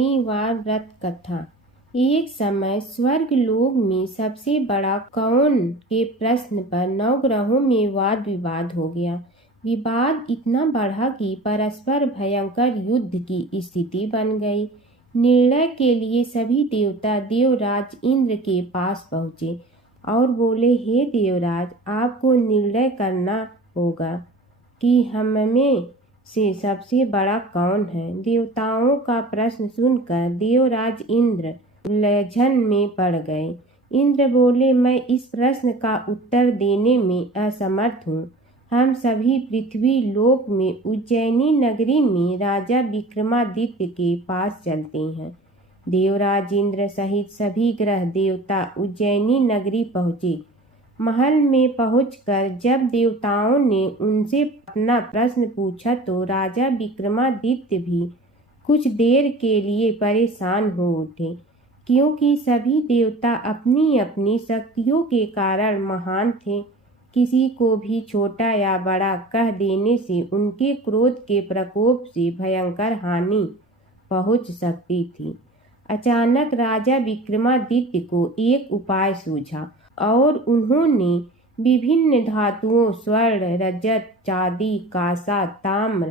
शनिवार व्रत कथा। एक समय स्वर्गलोक में सबसे बड़ा कौन के प्रश्न पर नवग्रहों में वाद विवाद हो गया। विवाद इतना बढ़ा कि परस्पर भयंकर युद्ध की स्थिति बन गई। निर्णय के लिए सभी देवता देवराज इंद्र के पास पहुँचे और बोले, हे देवराज, आपको निर्णय करना होगा कि हमें से सबसे बड़ा कौन है। देवताओं का प्रश्न सुनकर देवराज इंद्र उलझन में पड़ गए। इंद्र बोले, मैं इस प्रश्न का उत्तर देने में असमर्थ हूँ। हम सभी पृथ्वी लोक में उज्जैनी नगरी में राजा विक्रमादित्य के पास चलते हैं। देवराज इंद्र सहित सभी ग्रह देवता उज्जैनी नगरी पहुँचे। महल में पहुंचकर जब देवताओं ने उनसे अपना प्रश्न पूछा तो राजा विक्रमादित्य भी कुछ देर के लिए परेशान हो उठे, क्योंकि सभी देवता अपनी अपनी शक्तियों के कारण महान थे। किसी को भी छोटा या बड़ा कह देने से उनके क्रोध के प्रकोप से भयंकर हानि पहुंच सकती थी। अचानक राजा विक्रमादित्य को एक उपाय सूझा और उन्होंने विभिन्न धातुओं स्वर्ण, रजत, चांदी, कांसा, ताम्र,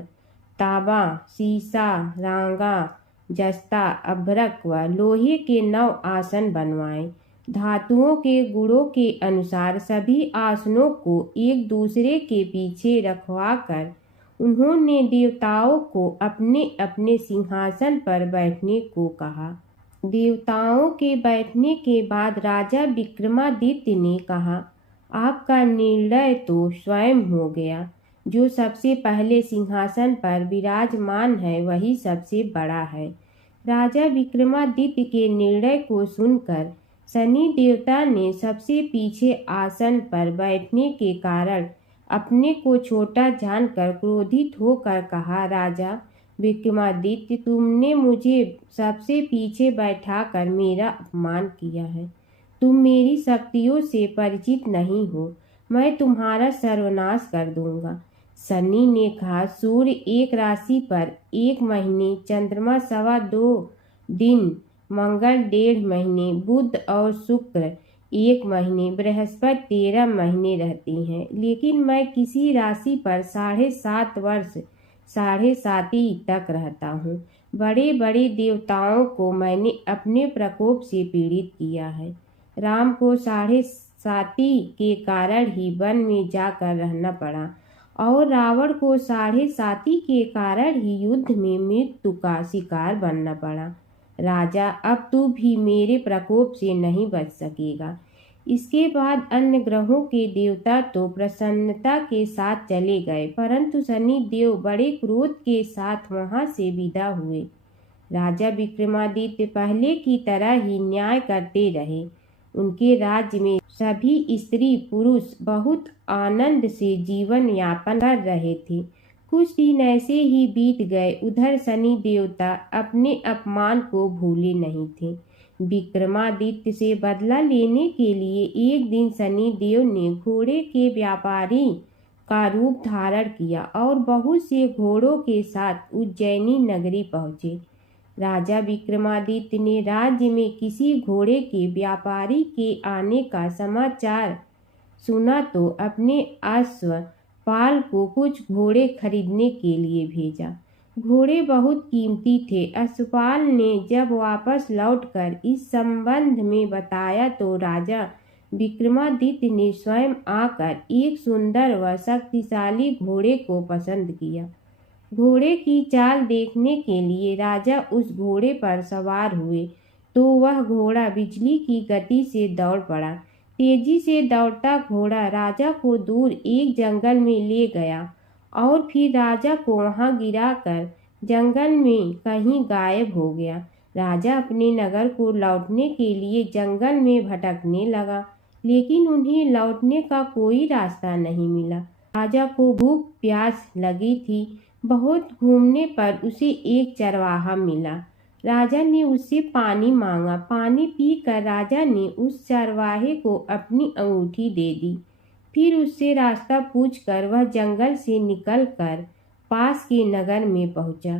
तांबा, सीसा, रांगा, जस्ता, अभ्रक व लोहे के 9 आसन बनवाए। धातुओं के गुणों के अनुसार सभी आसनों को एक दूसरे के पीछे रखवाकर उन्होंने देवताओं को अपने अपने सिंहासन पर बैठने को कहा। देवताओं के बैठने के बाद राजा विक्रमादित्य ने कहा, आपका निर्णय तो स्वयं हो गया। जो सबसे पहले सिंहासन पर विराजमान है वही सबसे बड़ा है। राजा विक्रमादित्य के निर्णय को सुनकर शनि देवता ने सबसे पीछे आसन पर बैठने के कारण अपने को छोटा जानकर क्रोधित होकर कहा, राजा विक्रमादित्य, तुमने मुझे सबसे पीछे बैठाकर मेरा अपमान किया है। तुम मेरी शक्तियों से परिचित नहीं हो। मैं तुम्हारा सर्वनाश कर दूंगा। शनि ने कहा, सूर्य एक राशि पर 1 महीने, चंद्रमा 2.25 दिन, मंगल 1.5 महीने, बुध और शुक्र 1 महीने, बृहस्पति 13 महीने रहती हैं, लेकिन मैं किसी राशि पर 7.5 वर्ष 7.5 तक रहता हूँ। बड़े बड़े देवताओं को मैंने अपने प्रकोप से पीड़ित किया है। राम को 7.5 के कारण ही वन में जाकर रहना पड़ा और रावण को 7.5 के कारण ही युद्ध में मृत्यु का शिकार बनना पड़ा। राजा, अब तू भी मेरे प्रकोप से नहीं बच सकेगा। इसके बाद अन्य ग्रहों के देवता तो प्रसन्नता के साथ चले गए, परंतु शनि देव बड़े क्रोध के साथ वहां से विदा हुए। राजा विक्रमादित्य पहले की तरह ही न्याय करते रहे। उनके राज्य में सभी स्त्री पुरुष बहुत आनंद से जीवन यापन कर रहे थे। कुछ दिन ऐसे ही बीत गए। उधर शनि देवता अपने अपमान को भूले नहीं थे। विक्रमादित्य से बदला लेने के लिए एक दिन शनि देव ने घोड़े के व्यापारी का रूप धारण किया और बहुत से घोड़ों के साथ उज्जैनी नगरी पहुँचे। राजा विक्रमादित्य ने राज्य में किसी घोड़े के व्यापारी के आने का समाचार सुना तो अपने अश्वपाल को कुछ घोड़े खरीदने के लिए भेजा। घोड़े बहुत कीमती थे। अश्वपाल ने जब वापस लौटकर इस संबंध में बताया तो राजा विक्रमादित्य ने स्वयं आकर एक सुंदर व शक्तिशाली घोड़े को पसंद किया। घोड़े की चाल देखने के लिए राजा उस घोड़े पर सवार हुए तो वह घोड़ा बिजली की गति से दौड़ पड़ा। तेजी से दौड़ता घोड़ा राजा को दूर एक जंगल में ले गया और फिर राजा को वहां गिराकर जंगल में कहीं गायब हो गया। राजा अपने नगर को लौटने के लिए जंगल में भटकने लगा, लेकिन उन्हें लौटने का कोई रास्ता नहीं मिला। राजा को भूख प्यास लगी थी। बहुत घूमने पर उसे एक चरवाहा मिला। राजा ने उससे पानी मांगा। पानी पीकर राजा ने उस चरवाहे को अपनी अंगूठी दे दी। फिर उससे रास्ता पूछकर वह जंगल से निकलकर पास के नगर में पहुंचा।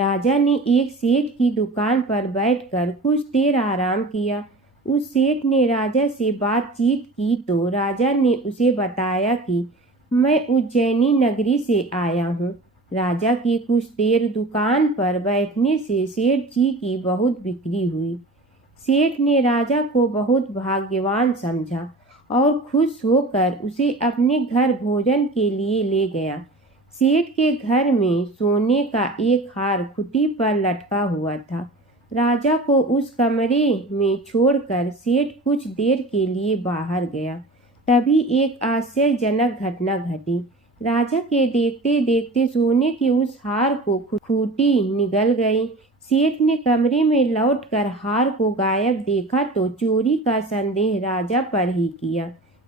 राजा ने एक सेठ की दुकान पर बैठकर कुछ देर आराम किया। उस सेठ ने राजा से बातचीत की तो राजा ने उसे बताया कि मैं उज्जैनी नगरी से आया हूँ। राजा की कुछ देर दुकान पर बैठने से सेठ जी की बहुत बिक्री हुई। सेठ ने राजा को बहुत भाग्यवान समझा और खुश होकर उसे अपने घर भोजन के लिए ले गया। सेठ के घर में सोने का एक हार खुटी पर लटका हुआ था। राजा को उस कमरे में छोड़कर सेठ कुछ देर के लिए बाहर गया। तभी एक आश्चर्यजनक घटना घटी। राजा के देखते देखते सोने के उस हार को खूंटी निगल गई। सेठ ने कमरे में लौटकर हार को गायब देखा तो चोरी का संदेह राजा पर ही किया,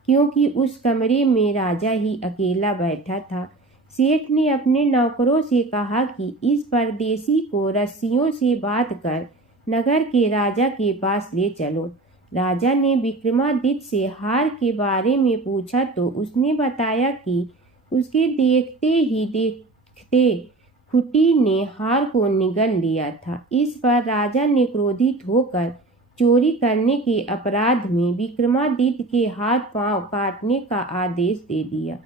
क्योंकि उस कमरे में राजा ही अकेला बैठा था। सेठ ने अपने नौकरों से कहा कि इस परदेसी को रस्सियों से बांधकर नगर के राजा के पास ले चलो। राजा ने विक्रमादित्य से हार के बारे में पूछा तो उसने बताया कि उसके देखते खुटी ने हार को निगल लिया था। इस पर राजा ने क्रोधित होकर चोरी करने के अपराध में विक्रमादित्य के हाथ पांव काटने का आदेश दे दिया।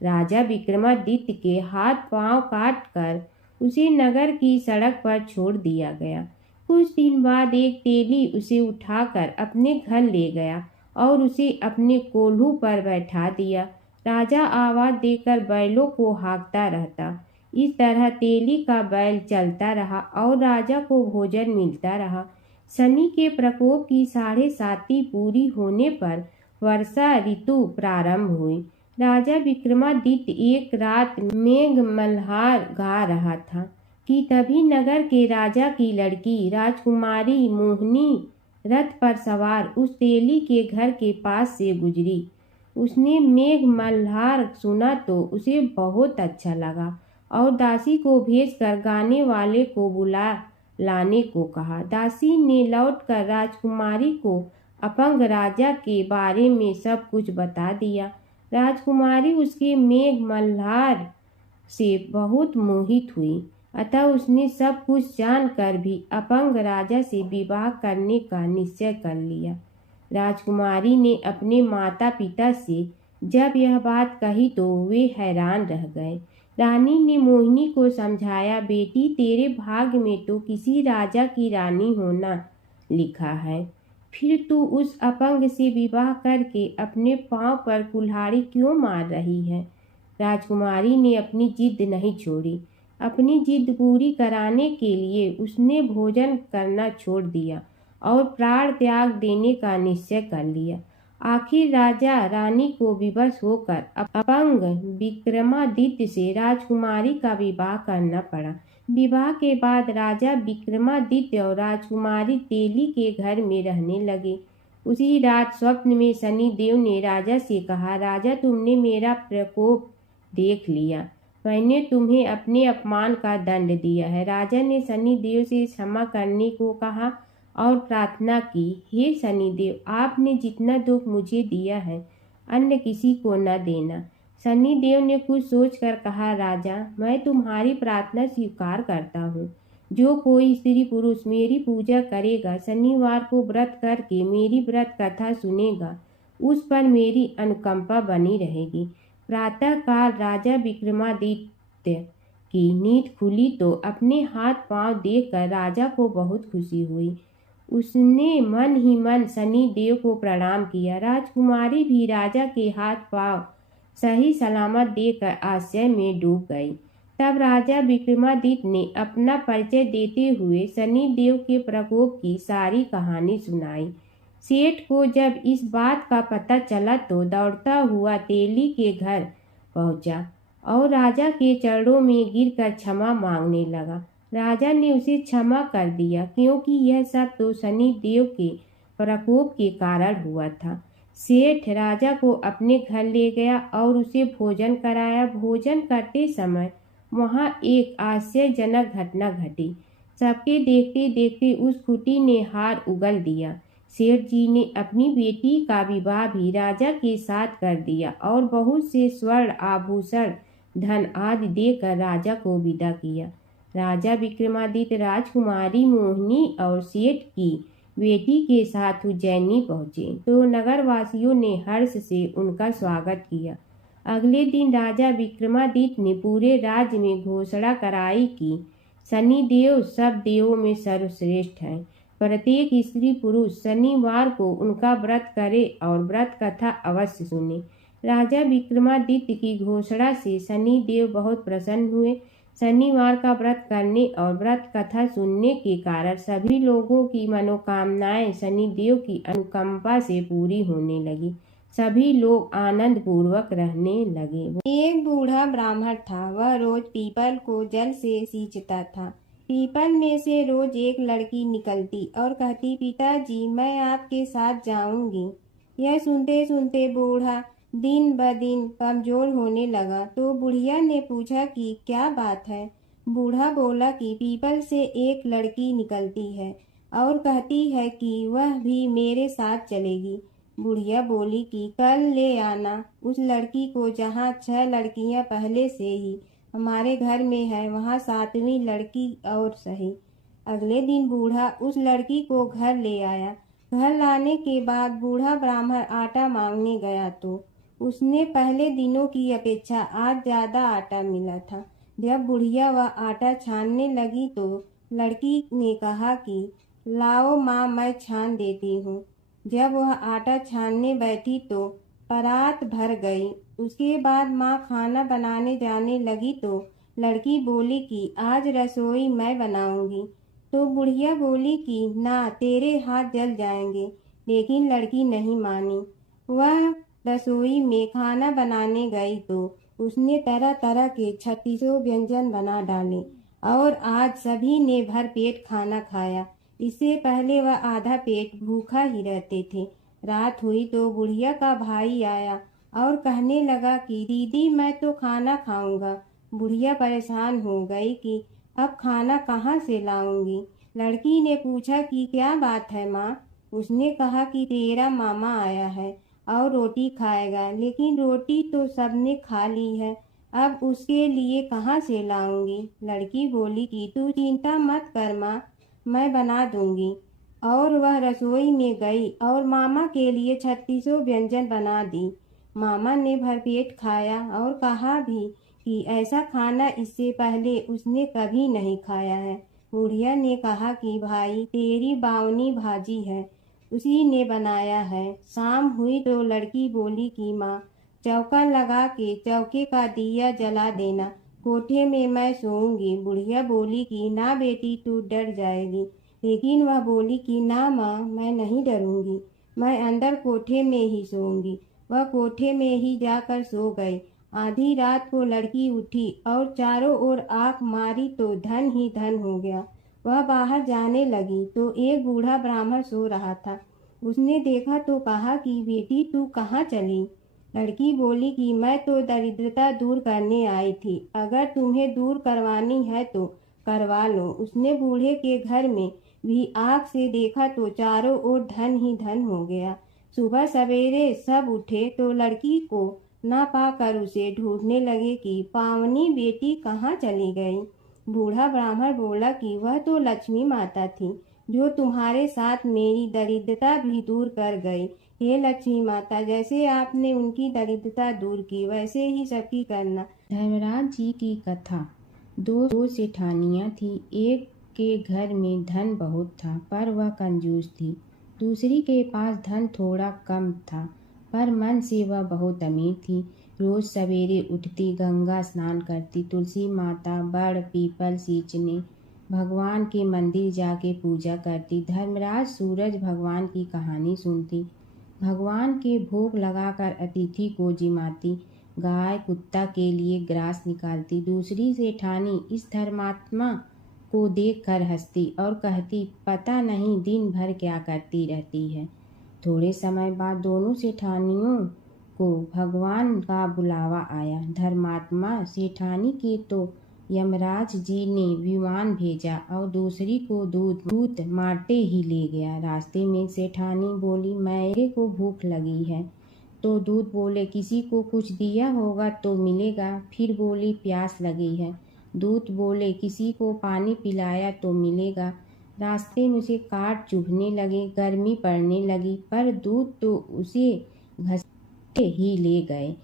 राजा विक्रमादित्य के हाथ पांव काटकर उसे नगर की सड़क पर छोड़ दिया गया। कुछ दिन बाद एक तेली उसे उठाकर अपने घर ले गया और उसे अपने कोल्हू पर बैठा दिया। राजा आवाज देकर बैलों को हाँकता रहता। इस तरह तेली का बैल चलता रहा और राजा को भोजन मिलता रहा। शनि के प्रकोप की 7.5 पूरी होने पर वर्षा ऋतु प्रारंभ हुई। राजा विक्रमादित्य एक रात मेघ मल्हार गा रहा था कि तभी नगर के राजा की लड़की राजकुमारी मोहिनी रथ पर सवार उस तेली के घर के पास से गुजरी। उसने मेघ मल्हार सुना तो उसे बहुत अच्छा लगा और दासी को भेजकर गाने वाले को बुला लाने को कहा। दासी ने लौटकर राजकुमारी को अपंग राजा के बारे में सब कुछ बता दिया। राजकुमारी उसके मेघ मल्हार से बहुत मोहित हुई, अतः उसने सब कुछ जानकर भी अपंग राजा से विवाह करने का निश्चय कर लिया। राजकुमारी ने अपने माता पिता से जब यह बात कही तो वे हैरान रह गए। रानी ने मोहिनी को समझाया, बेटी तेरे भाग्य में तो किसी राजा की रानी होना लिखा है, फिर तू उस अपंग से विवाह करके अपने पांव पर कुल्हाड़ी क्यों मार रही है। राजकुमारी ने अपनी जिद नहीं छोड़ी। अपनी जिद पूरी कराने के लिए उसने भोजन करना छोड़ दिया और प्राण त्याग देने का निश्चय कर लिया। आखिर राजा रानी को विवश होकर अपंग विक्रमादित्य से राजकुमारी का विवाह करना पड़ा। विवाह के बाद राजा विक्रमादित्य और राजकुमारी तेली के घर में रहने लगे। उसी रात स्वप्न में शनिदेव ने राजा से कहा, राजा तुमने मेरा प्रकोप देख लिया, मैंने तुम्हें अपने अपमान का दंड दिया है। राजा ने शनिदेव से क्षमा करने को कहा और प्रार्थना की, हे शनिदेव आपने जितना दुख मुझे दिया है अन्य किसी को न देना। शनिदेव ने कुछ सोचकर कहा, राजा मैं तुम्हारी प्रार्थना स्वीकार करता हूँ। जो कोई स्त्री पुरुष मेरी पूजा करेगा, शनिवार को व्रत करके मेरी व्रत कथा सुनेगा, उस पर मेरी अनुकंपा बनी रहेगी। प्रातःकाल राजा विक्रमादित्य की नींद खुली तो अपने हाथ पांव देखकर राजा को बहुत खुशी हुई। उसने मन ही मन शनिदेव को प्रणाम किया। राजकुमारी भी राजा के हाथ पांव सही सलामत देखकर आश्चर्य में डूब गई। तब राजा विक्रमादित्य ने अपना परिचय देते हुए शनिदेव के प्रकोप की सारी कहानी सुनाई। सेठ को जब इस बात का पता चला तो दौड़ता हुआ तेली के घर पहुंचा और राजा के चरणों में गिरकर क्षमा मांगने लगा। राजा ने उसे क्षमा कर दिया, क्योंकि यह सब तो शनिदेव के प्रकोप के कारण हुआ था। सेठ राजा को अपने घर ले गया और उसे भोजन कराया। भोजन करते समय वहां एक आश्चर्यजनक घटना घटी। सबके देखते देखते उस खुटी ने हार उगल दिया। सेठ जी ने अपनी बेटी का विवाह भी राजा के साथ कर दिया और बहुत से स्वर्ण आभूषण धन आदि देकर राजा को विदा किया। राजा विक्रमादित्य राजकुमारी मोहिनी और सेठ की बेटी के साथ उज्जैनी पहुंचे तो नगरवासियों ने हर्ष से उनका स्वागत किया। अगले दिन राजा विक्रमादित्य ने पूरे राज्य में घोषणा कराई कि शनिदेव सब देवों में सर्वश्रेष्ठ हैं। प्रत्येक स्त्री पुरुष शनिवार को उनका व्रत करे और व्रत कथा अवश्य सुने। राजा विक्रमादित्य की घोषणा से शनिदेव बहुत प्रसन्न हुए। शनिवार का व्रत करने और व्रत कथा सुनने के कारण सभी लोगों की मनोकामनाएं शनिदेव की अनुकंपा से पूरी होने लगी। सभी लोग आनंद पूर्वक रहने लगे। एक बूढ़ा ब्राह्मण था। वह रोज पीपल को जल से सींचता था। पीपल में से रोज एक लड़की निकलती और कहती, पिताजी मैं आपके साथ जाऊंगी। यह सुनते सुनते बूढ़ा दिन ब दिन कमजोर होने लगा। तो बुढ़िया ने पूछा कि क्या बात है। बूढ़ा बोला कि पीपल से एक लड़की निकलती है और कहती है कि वह भी मेरे साथ चलेगी। बुढ़िया बोली कि कल ले आना उस लड़की को, जहाँ 6 लड़कियां पहले से ही हमारे घर में है, वहाँ 7वीं लड़की और सही। अगले दिन बूढ़ा उस लड़की को घर ले आया। घर लाने के बाद बूढ़ा ब्राह्मण आटा मांगने गया तो उसने पहले दिनों की अपेक्षा आज ज्यादा आटा मिला था। जब बुढ़िया वह आटा छानने लगी तो लड़की ने कहा कि लाओ माँ, मैं छान देती हूँ। जब वह आटा छानने बैठी तो परात भर गई। उसके बाद माँ खाना बनाने जाने लगी तो लड़की बोली कि आज रसोई मैं बनाऊंगी। तो बुढ़िया बोली कि ना, तेरे हाथ जल जाएंगे। लेकिन लड़की नहीं मानी। वह रसोई में खाना बनाने गई तो उसने तरह तरह के 36 व्यंजन बना डाले और आज सभी ने भर पेट खाना खाया। इससे पहले वह आधा पेट भूखा ही रहते थे। रात हुई तो बुढ़िया का भाई आया और कहने लगा कि दीदी मैं तो खाना खाऊंगा। बुढ़िया परेशान हो गई कि अब खाना कहाँ से लाऊंगी। लड़की ने पूछा कि क्या बात है माँ। उसने कहा कि तेरा मामा आया है और रोटी खाएगा, लेकिन रोटी तो सबने खा ली है, अब उसके लिए कहाँ से लाऊंगी। लड़की बोली कि तू चिंता मत कर माँ, मैं बना दूंगी। और वह रसोई में गई और मामा के लिए 36 व्यंजन बना दी। मामा ने भरपेट खाया और कहा भी कि ऐसा खाना इससे पहले उसने कभी नहीं खाया है। बुढ़िया ने कहा कि भाई तेरी बावनी भाजी है, उसी ने बनाया है। शाम हुई तो लड़की बोली कि माँ चौका लगा के चौके का दिया जला देना, कोठे में मैं सोऊंगी। बुढ़िया बोली कि ना बेटी तू डर जाएगी। लेकिन वह बोली कि ना माँ, मैं नहीं डरूंगी, मैं अंदर कोठे में ही सोऊंगी। वह कोठे में ही जाकर सो गई। आधी रात को लड़की उठी और चारों ओर आंख मारी तो धन ही धन हो गया। वह बाहर जाने लगी तो एक बूढ़ा ब्राह्मण सो रहा था। उसने देखा तो कहा कि बेटी तू कहाँ चली। लड़की बोली कि मैं तो दरिद्रता दूर करने आई थी, अगर तुम्हें दूर करवानी है तो करवा लो। उसने बूढ़े के घर में भी आँख से देखा तो चारों ओर धन ही धन हो गया। सुबह सवेरे सब उठे तो लड़की को ना पाकर उसे ढूंढने लगे कि पावनी बेटी कहाँ चली गई। बूढ़ा ब्राह्मण बोला कि वह तो लक्ष्मी माता थी, जो तुम्हारे साथ मेरी दरिद्रता भी दूर कर गई। हे लक्ष्मी माता, जैसे आपने उनकी दरिद्रता दूर की वैसे ही सबकी करना। धर्मराज जी की कथा। दो सेठानियाँ थी। एक के घर में धन बहुत था पर वह कंजूस थी। दूसरी के पास धन थोड़ा कम था पर मन से वह बहुत अमीर थी। रोज सवेरे उठती, गंगा स्नान करती, तुलसी माता, बड़, पीपल सींचने, भगवान के मंदिर जाके पूजा करती। धर्मराज सूरज भगवान की कहानी सुनती, भगवान के भोग लगाकर अतिथि को जिमाती, गाय कुत्ता के लिए ग्रास निकालती। दूसरी सेठानी इस धर्मात्मा को देखकर हंसती और कहती, पता नहीं दिन भर क्या करती रहती है। थोड़े समय बाद दोनों सेठानियों को भगवान का बुलावा आया। धर्मात्मा सेठानी के तो यमराज जी ने विमान भेजा और दूसरी को दूत मारते ही ले गया। रास्ते में सेठानी बोली, मेरे को भूख लगी है। तो दूत बोले, किसी को कुछ दिया होगा तो मिलेगा। फिर बोली, प्यास लगी है। दूत बोले, किसी को पानी पिलाया तो मिलेगा। रास्ते में उसे काट चुभने लगे, गर्मी पड़ने लगी, पर दूत तो उसे घसीटे ही ले गए।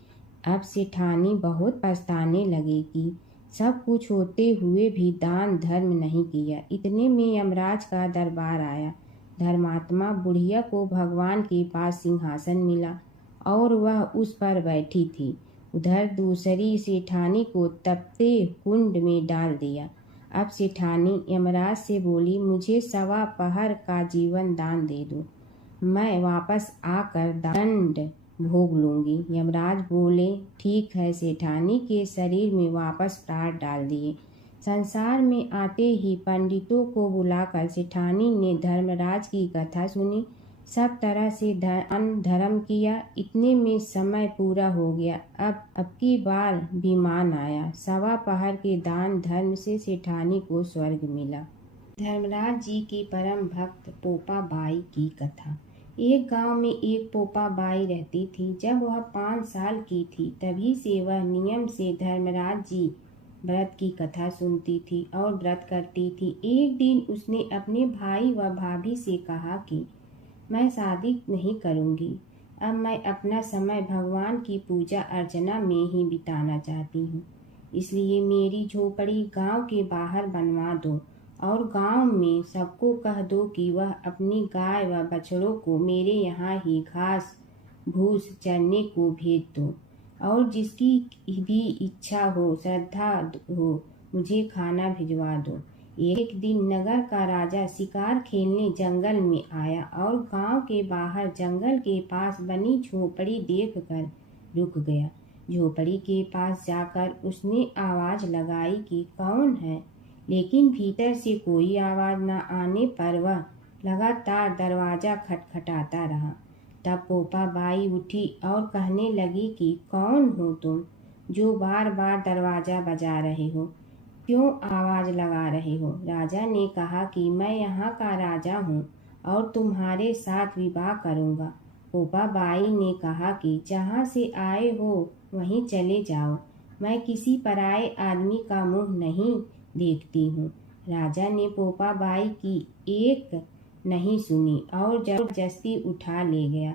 अब सेठानी बहुत पछताने लगी कि सब कुछ होते हुए भी दान धर्म नहीं किया। इतने में यमराज का दरबार आया। धर्मात्मा बुढ़िया को भगवान के पास सिंहासन मिला और वह उस पर बैठी थी। उधर दूसरी सेठानी को तपते कुंड में डाल दिया। अब सेठानी यमराज से बोली, मुझे 1.25 पहर का जीवन दान दे दो, मैं वापस आकर दंड भोग लूंगी। यमराज बोले, ठीक है। सेठानी के शरीर में वापस प्राण डाल दिए। संसार में आते ही पंडितों को बुलाकर सेठानी ने धर्मराज की कथा सुनी, सब तरह से दान धर्म किया। इतने में समय पूरा हो गया। अब की बार विमान आया। 1.25 पहर के दान धर्म से सेठानी को स्वर्ग मिला। धर्मराज जी की परम भक्त पोपा बाई की कथा। एक गांव में एक पोपा बाई रहती थी। जब वह 5 साल की थी तभी से वह नियम से धर्मराज जी व्रत की कथा सुनती थी और व्रत करती थी। एक दिन उसने अपने भाई व भाभी से कहा कि मैं शादी नहीं करूंगी, अब मैं अपना समय भगवान की पूजा अर्चना में ही बिताना चाहती हूँ। इसलिए मेरी झोपड़ी गांव के बाहर बनवा दो और गांव में सबको कह दो कि वह अपनी गाय व बछड़ों को मेरे यहाँ ही घास भूस चरने को भेज दो और जिसकी भी इच्छा हो, श्रद्धा हो, मुझे खाना भिजवा दो। एक दिन नगर का राजा शिकार खेलने जंगल में आया और गांव के बाहर जंगल के पास बनी झोपड़ी देखकर रुक गया। झोपड़ी के पास जाकर उसने आवाज लगाई कि कौन है, लेकिन भीतर से कोई आवाज न आने पर वह लगातार दरवाजा खटखटाता रहा। तब पोपा बाई उठी और कहने लगी कि कौन हो तुम जो बार बार दरवाजा बजा रहे हो, क्यों आवाज लगा रहे हो? राजा ने कहा कि मैं यहाँ का राजा हूँ और तुम्हारे साथ विवाह करूँगा। पोपा बाई ने कहा कि जहाँ से आए हो वहीं चले जाओ, मैं किसी पराये आदमी का मुंह नहीं देखती हूँ। राजा ने पोपा बाई की एक नहीं सुनी और जबरदस्ती उठा ले गया।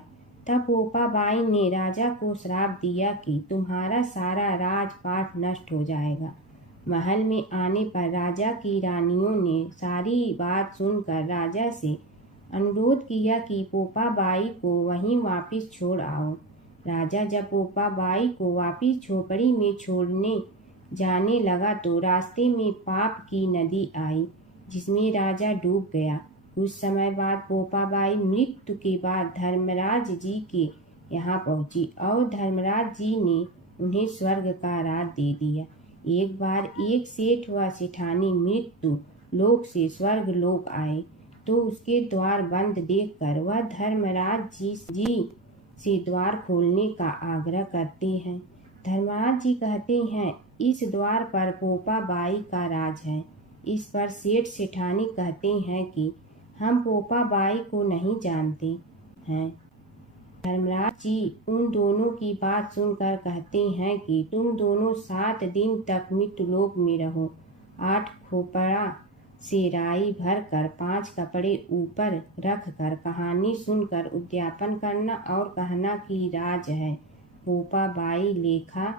तब पोपा बाई ने राजा को श्राप दिया कि तुम्हारा सारा राजपाट नष्ट हो जाएगा। महल में आने पर राजा की रानियों ने सारी बात सुनकर राजा से अनुरोध किया कि पोपा बाई को वहीं वापस छोड़ आओ। राजा जब पोपा बाई को वापस झोपड़ी में छोड़ने जाने लगा तो रास्ते में पाप की नदी आई जिसमें राजा डूब गया। कुछ समय बाद पोपा बाई मृत्यु के बाद धर्मराज जी के यहाँ पहुंची और धर्मराज जी ने उन्हें स्वर्ग का राज दे दिया। एक बार एक सेठ व सेठानी मृत्यु लोक से स्वर्ग लोक आए तो उसके द्वार बंद देखकर वह धर्मराज जी से द्वार खोलने का आग्रह करते हैं। धर्मराज जी कहते हैं, इस द्वार पर पोपा बाई का राज है। इस पर सेठ सेठानी कहते हैं कि हम पोपा बाई को नहीं जानते हैं। धर्मराज जी उन दोनों की बात सुनकर कहते हैं कि तुम दोनों 7 दिन तक मृत्युलोक में रहो। 8 खोपड़ा से राई भर कर 5 कपड़े ऊपर रख कर कहानी सुनकर उद्यापन करना और कहना कि राज है। पोपा बाई लेखा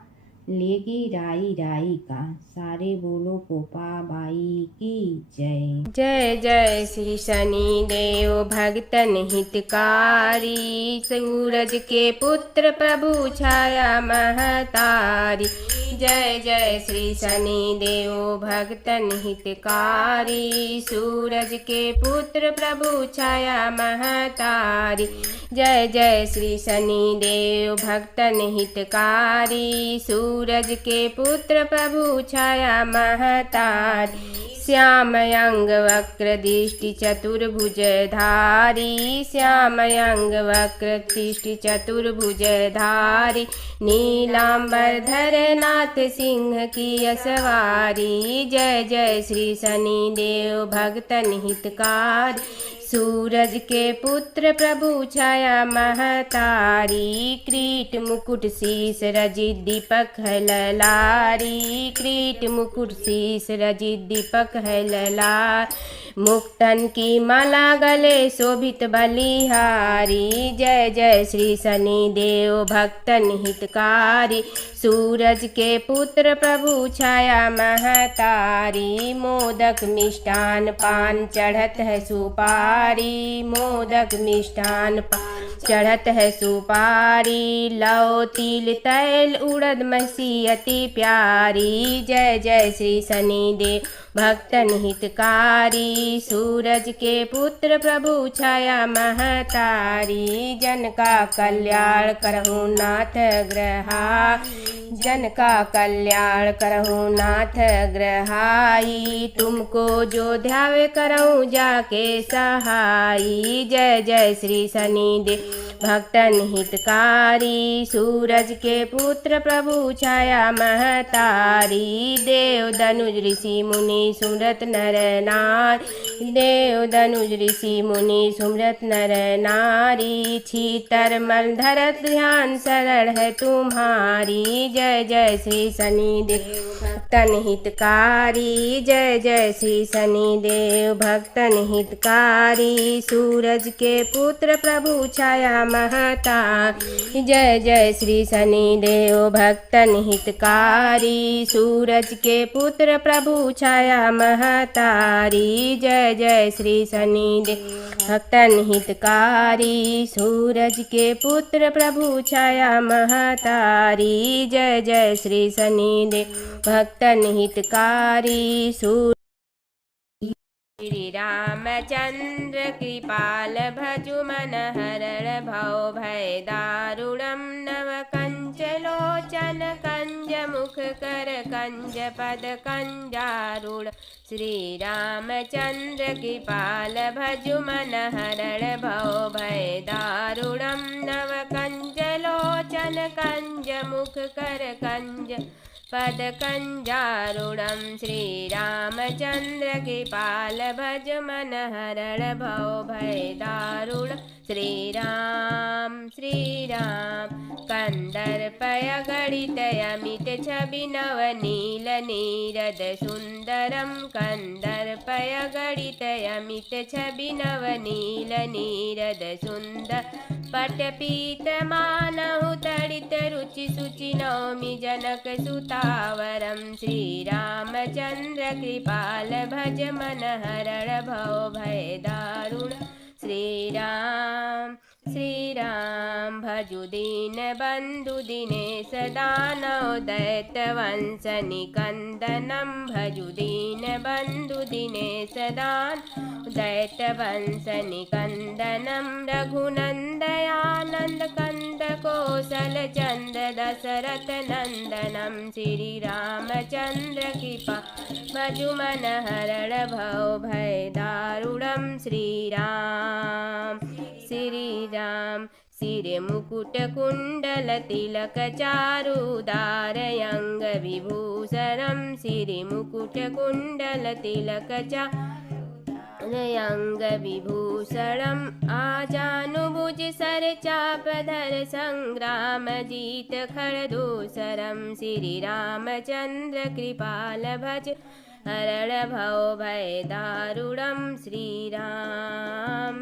लेगी राई राई का। सारे बोलो पोपा बाई की जय। जय जय श्री शनि देव भक्तन हितकारी, सूरज के पुत्र प्रभु छाया महतारी। जय जय श्री शनि देव भक्तन हितकारी, सूरज के पुत्र प्रभु छाया महतारी। जय जय श्री शनि देव भक्तन हितकारी, सूरज के पुत्र प्रभु छाया महतारी। श्याम अंग वक्र दृष्टि चतुर्भुज धारी, श्याम अंग वक्र दृष्टि चतुर्भुज धारी। नीलांबर धर नाथ सिंह की असवारी। जय जय श्री शनि देव भक्तन हितकारी, सूरज के पुत्र प्रभु छाया महतारी, क्रीट मुकुट शीस रजित दीपक है ललारी, क्रीट मुकुट शीस रजित दीपक है ललार, मुक्तन की माला गले शोभित बलिहारी, जय जय श्री शनिदेव भक्तन हितकारी, सूरज के पुत्र प्रभु छाया महतारी, मोदक मिष्ठान पान चढ़त है सुपारी, मोदक मिष्ठान पान चढ़त है सुपारी, लौ तिल तैल उड़द मसी अति प्यारी, जय जय श्री शनिदेव भक्तन हितकारी, सूरज के पुत्र प्रभु छाया महतारी, जन का कल्याण करहु नाथ ग्रहा, जन का कल्याण करहु नाथ ग्रहाई, तुमको जो ध्यावे करहु जाके सहाई, जय जय श्री शनिदेव भक्तन हितकारी, सूरज के पुत्र प्रभु छाया महतारी, देव धनुज ऋषि मुनि सुमरत नर नारी, देव धनुज ऋषि मुनि सुमरत नर नारी, छीतर मल धरत ध्यान शरण है तुम्हारी, जय जय श्री शनिदेव भक्तन हितकारी, जय जय श्री शनिदेव भक्तन हितकारी, सूरज के पुत्र प्रभु छाया महतारी, जय जय श्री शनिदेव भक्तन हितकारी, सूरज के पुत्र प्रभु छाया महतारी, जय जय श्री शनिदेव भक्तन हितकारी, सूरज के पुत्र प्रभु छाया महतारी, जय जय श्री शनिदेव भक्तन हितकारी, श्री रामचंद्र कृपाल भजु मन हरण भव भय दारुणम नव कंच लोचन कंज मुख कर कंज पद कंजारूढ़, श्री रामचंद्र कृपाल भजु मन हरण भव भय दारुणम नव कंज लोचन कंज मुख कर कंज पद कंजारूढ़म, श्री रामचंद्र कृपाल भज मन हरण भव भय दारुण, श्री राम कंदर्पय गणित अमित छवि नव नील नीरद सुंदरम, कंदर्पय गणित अमित छवि नव नील नीरद सुंदर, पटपीत मानहु तड़ित रुचि सुचि नौमि जनक सुतावरम, श्री रामचंद्र कृपाल भज मन हरण भव भय दारुण, श्री राम भजु दीन बंधु दिनेश दानव दैत वंश निकंदनम, भजु दीन बंधु दिनेश दान दैत वंश निकंदनम, रघुनंदयानंद कंद कौशल चंद्र दशरथ नंदनम, श्री रामचंद्र कृपा भजु मन हरण भव भय दारुणम, श्री राम सिर मुकुट कुंडल तिलक चारुदार अंग विभूषणम, सिर मुकुट कुंडल तिलक अंग विभूषणम, आजानुभुज सर चाप धर संग्राम जीत खरदूसरम, श्री रामचंद्र कृपाल भज हरण भव भय दारुणम, श्री राम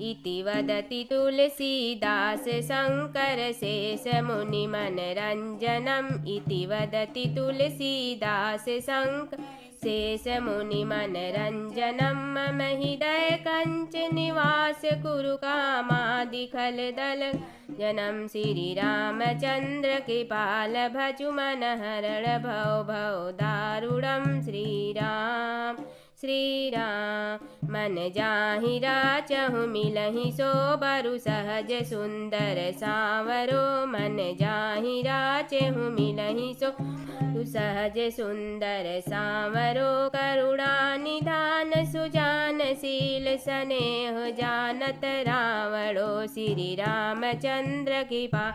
इति वदति तुलसीदास शंकर शेष मुनि मनरंजनम, इति वदति तुलसीदास शंकर शेष मुनि मनरंजनम, मम हृदय कंच निवास कुरु कामादि खल दल जनम, श्री रामचंद्र कृपाल भजु मन हरण भव भव दारुणम, श्री राम मन जाहि राचहु मिलहि सो बरु सहज सुंदर सांवरो, मन जाहि राचहु मिलहि सो सहज सुंदर सांवरो, करुणा निधान सुजान शील स्नेह जानत रावणो, श्री रामचंद्र कृपा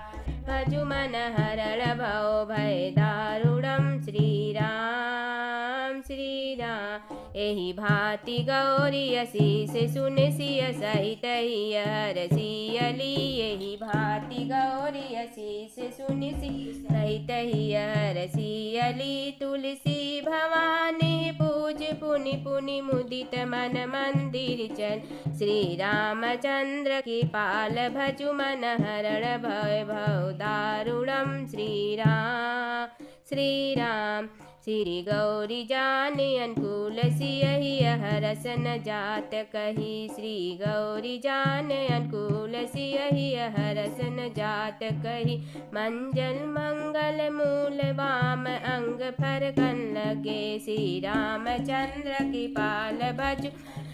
भजु मन हरण भव भय दारुणम, श्री राम श्री राम। एहि भांति गौरी असीस सुन सिय सहित ही हरसियली। एहि भांति गौरी असीस सुन सिय सहित ही हरसियली। तुलसी भवानी पूज पुनि पुनि मुदित मन मंदिर चल। श्री रामचंद्र की पाल भजु मन हरण भय भव दारुणम। श्री राम श्री राम। श्री गौरी जाने अनुकूल सियहि हरस न जात कही। श्री गौरी जाने अनुकूल सियहि हरस न जात कही। मंजल मंगल मूल वाम अंग फरकन लगे। श्री रामचंद्र की पाल भजु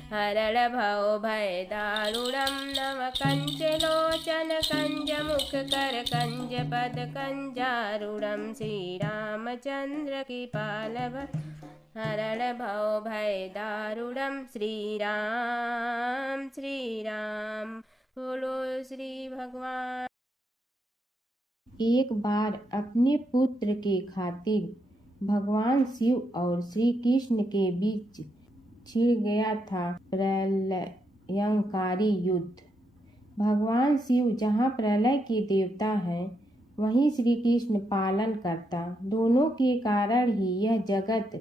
हरण भव भय दारुणम। नव कंच लोचन कंज मुख कर कंज पद कंजारुणम। श्री रामचंद्र की पाल हरण भव भय दारुणम। श्री राम बोलो श्री भगवान। एक बार अपने पुत्र के खातिर भगवान शिव और श्री कृष्ण के बीच छिड़ गया था प्रलयंकारी युद्ध। भगवान शिव जहाँ प्रलय के देवता हैं वहीं श्री कृष्ण पालन करता। दोनों के कारण ही यह जगत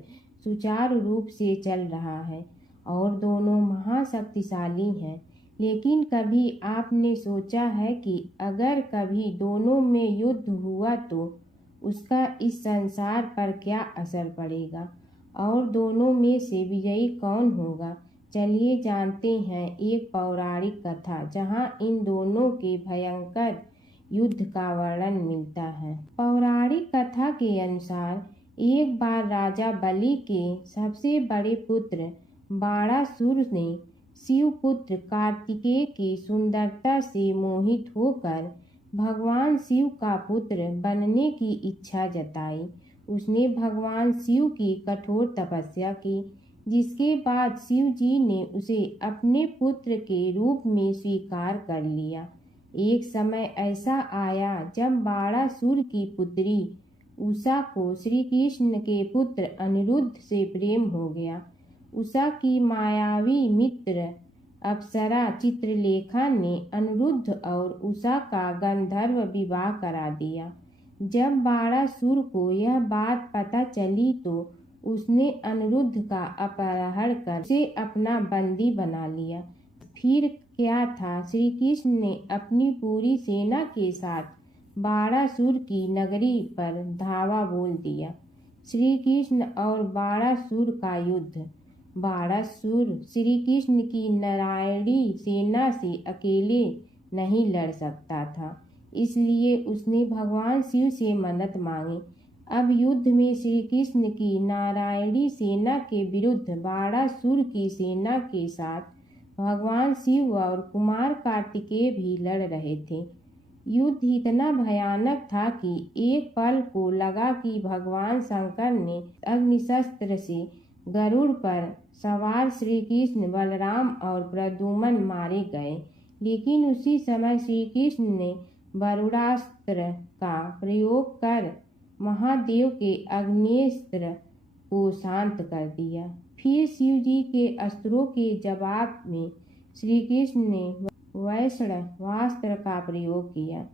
सुचारू रूप से चल रहा है और दोनों महाशक्तिशाली हैं। लेकिन कभी आपने सोचा है कि अगर कभी दोनों में युद्ध हुआ तो उसका इस संसार पर क्या असर पड़ेगा और दोनों में से विजयी कौन होगा? चलिए जानते हैं एक पौराणिक कथा जहां इन दोनों के भयंकर युद्ध का वर्णन मिलता है। पौराणिक कथा के अनुसार एक बार राजा बलि के सबसे बड़े पुत्र बाणासुर ने शिवपुत्र कार्तिकेय की सुंदरता से मोहित होकर भगवान शिव का पुत्र बनने की इच्छा जताई। उसने भगवान शिव की कठोर तपस्या की, जिसके बाद शिव जी ने उसे अपने पुत्र के रूप में स्वीकार कर लिया। एक समय ऐसा आया जब बाणासुर की पुत्री उषा को श्री कृष्ण के पुत्र अनिरुद्ध से प्रेम हो गया। उषा की मायावी मित्र अप्सरा चित्रलेखा ने अनिरुद्ध और उषा का गंधर्व विवाह करा दिया। जब बाणासुर को यह बात पता चली तो उसने अनिरुद्ध का अपहरण कर उसे अपना बंदी बना लिया। फिर क्या था, श्री कृष्ण ने अपनी पूरी सेना के साथ बाणासुर की नगरी पर धावा बोल दिया। श्री कृष्ण और बाणासुर का युद्ध। बाणासुर श्री कृष्ण की नारायणी सेना से अकेले नहीं लड़ सकता था, इसलिए उसने भगवान शिव से मदद मांगी। अब युद्ध में श्री कृष्ण की नारायणी सेना के विरुद्ध बाणासुर की सेना के साथ भगवान शिव और कुमार कार्तिकेय भी लड़ रहे थे। युद्ध इतना भयानक था कि एक पल को लगा कि भगवान शंकर ने अग्निशस्त्र से गरुड़ पर सवार श्री कृष्ण, बलराम और प्रद्युम्न मारे गए। लेकिन उसी समय श्री कृष्ण ने वरुणास्त्र का प्रयोग कर महादेव के अग्नेस्त्र को शांत कर दिया। फिर शिव जी के अस्त्रों के जवाब में श्री कृष्ण ने वैष्णवास्त्र का प्रयोग किया,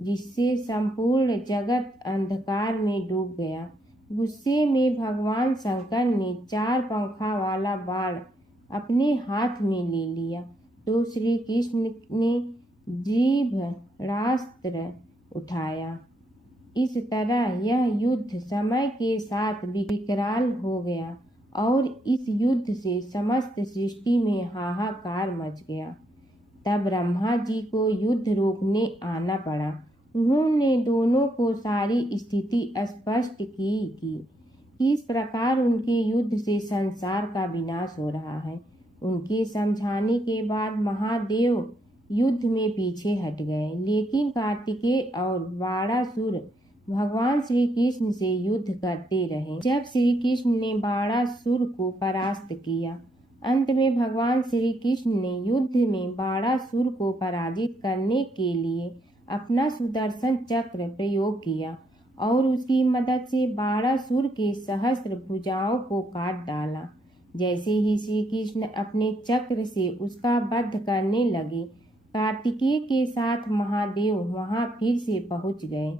जिससे संपूर्ण जगत अंधकार में डूब गया। गुस्से में भगवान शंकर ने 4 पंखा वाला बाण अपने हाथ में ले लिया तो श्री कृष्ण ने जीभरास्त्र उठाया। इस तरह यह युद्ध समय के साथ विकराल हो गया और इस युद्ध से समस्त सृष्टि में हाहाकार मच गया। तब ब्रह्मा जी को युद्ध रोकने आना पड़ा। उन्होंने दोनों को सारी स्थिति स्पष्ट की कि किस प्रकार उनके युद्ध से संसार का विनाश हो रहा है। उनके समझाने के बाद महादेव युद्ध में पीछे हट गए, लेकिन कार्तिकेय और बाणासुर भगवान श्री कृष्ण से युद्ध करते रहे। जब श्री कृष्ण ने बाणासुर को परास्त किया, अंत में भगवान श्री कृष्ण ने युद्ध में बाणासुर को पराजित करने के लिए अपना सुदर्शन चक्र प्रयोग किया और उसकी मदद से 12 सुर के सहस्त्र भुजाओं को काट डाला। जैसे ही श्री कृष्ण अपने चक्र से उसका वध करने लगे, कार्तिकेय के साथ महादेव वहां फिर से पहुंच गए,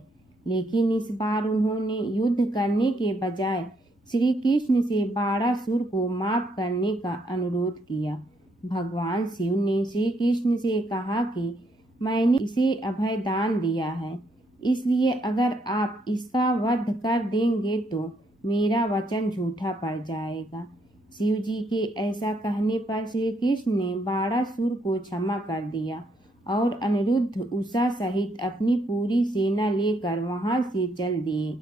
लेकिन इस बार उन्होंने युद्ध करने के बजाय श्री कृष्ण से 12 सुर को माफ करने का अनुरोध किया। भगवान शिव ने श्री कृष्ण से कहा कि मैंने इसे अभय दान दिया है, इसलिए अगर आप इसका वध कर देंगे तो मेरा वचन झूठा पड़ जाएगा। शिव जी के ऐसा कहने पर श्री कृष्ण ने 12 सुर को क्षमा कर दिया और अनिरुद्ध उषा सहित अपनी पूरी सेना लेकर वहां से चल दिए।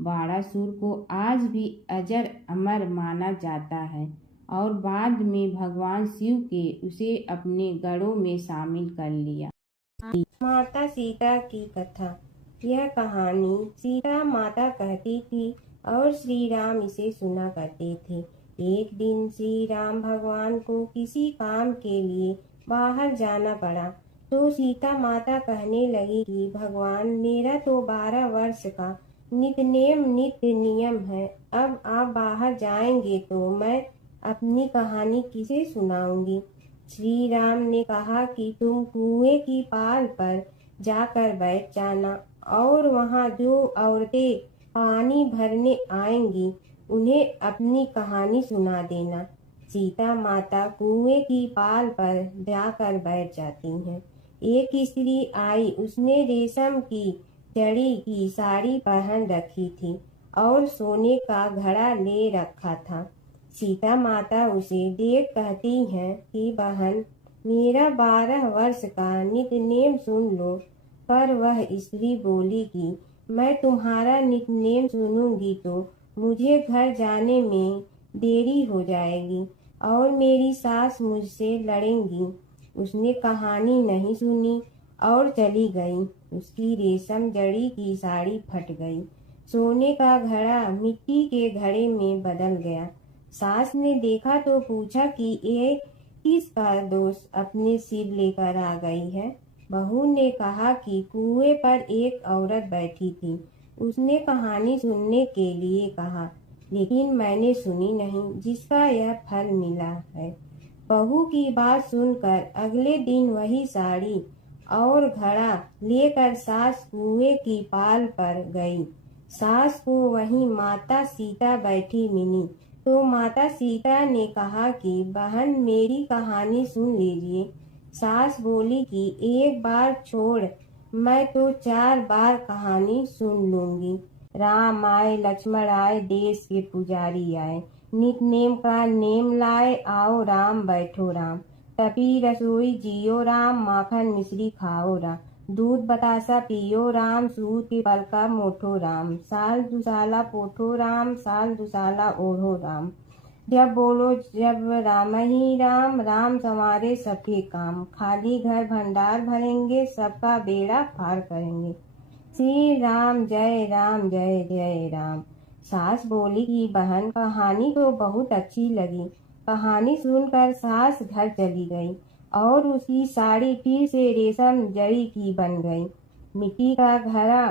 12 सुर को आज भी अजर अमर माना जाता है और बाद में भगवान शिव के उसे अपने गढ़ों में शामिल कर लिया। माता सीता की कथा। यह कहानी सीता माता कहती थी और श्री राम इसे सुना करते थे। एक दिन श्री राम भगवान को किसी काम के लिए बाहर जाना पड़ा, तो सीता माता कहने लगी कि भगवान, मेरा तो 12 वर्ष का नित्य नियम है। अब आप बाहर जाएंगे तो मैं अपनी कहानी किसे सुनाऊंगी। श्री राम ने कहा कि तुम कुएं की पाल पर जाकर बैठ जाना और वहां जो औरतें पानी भरने आएंगी उन्हें अपनी कहानी सुना देना। सीता माता कुएं की पाल पर जाकर बैठ जाती हैं। एक स्त्री आई, उसने रेशम की जड़ी की साड़ी पहन रखी थी और सोने का घड़ा ले रखा था। सीता माता उसे देख कहती हैं कि बहन, मेरा 12 वर्ष का नित्य नेम सुन लो। पर वह स्त्री बोली कि मैं तुम्हारा नित्य नेम सुनूंगी तो मुझे घर जाने में देरी हो जाएगी और मेरी सास मुझसे लड़ेंगी। उसने कहानी नहीं सुनी और चली गई। उसकी रेशम जड़ी की साड़ी फट गई, सोने का घड़ा मिट्टी के घड़े में बदल गया। सास ने देखा तो पूछा कि ये किसका दोष अपने सिर लेकर आ गई है। बहू ने कहा कि कुएं पर एक औरत बैठी थी, उसने कहानी सुनने के लिए कहा, लेकिन मैंने सुनी नहीं, जिसका यह फल मिला है। बहू की बात सुनकर अगले दिन वही साड़ी और घड़ा लेकर सास कुएं की पाल पर गई। सास को वहीं माता सीता बैठी मिली, तो माता सीता ने कहा कि बहन, मेरी कहानी सुन लीजिए। सास बोली कि एक बार छोड़, मैं तो 4 बार कहानी सुन लूंगी। राम आए, लक्ष्मण आए, देश के पुजारी आए, नित नेम का नेम लाए, आओ राम बैठो राम। तपी रसोई जियो राम, माखन मिश्री खाओ राम। दूध बतासा पियो राम, सूत के पल का मोठो राम। साल दुसाला पोठो राम, साल दुसाला ओढ़ो राम। जब बोलो जब राम ही राम, राम संवारे सबके काम। खाली घर भंडार भरेंगे, सबका बेड़ा पार करेंगे। श्री राम जय राम जय जय राम। सास बोली कि बहन, कहानी तो बहुत अच्छी लगी। कहानी सुनकर सास घर चली गई और उसकी साड़ी फिर से रेशम जड़ी की बन गई। मिट्टी का घड़ा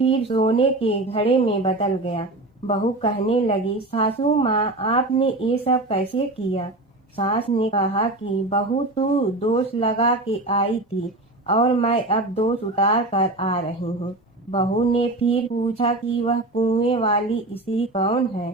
फिर सोने के घड़े में बदल गया। बहू कहने लगी, सासू माँ, आपने ये सब कैसे किया। सास ने कहा कि बहू, तू दोष लगा के आई थी और मैं अब दोष उतार कर आ रही हूँ। बहू ने फिर पूछा कि वह कुएं वाली स्त्री कौन है।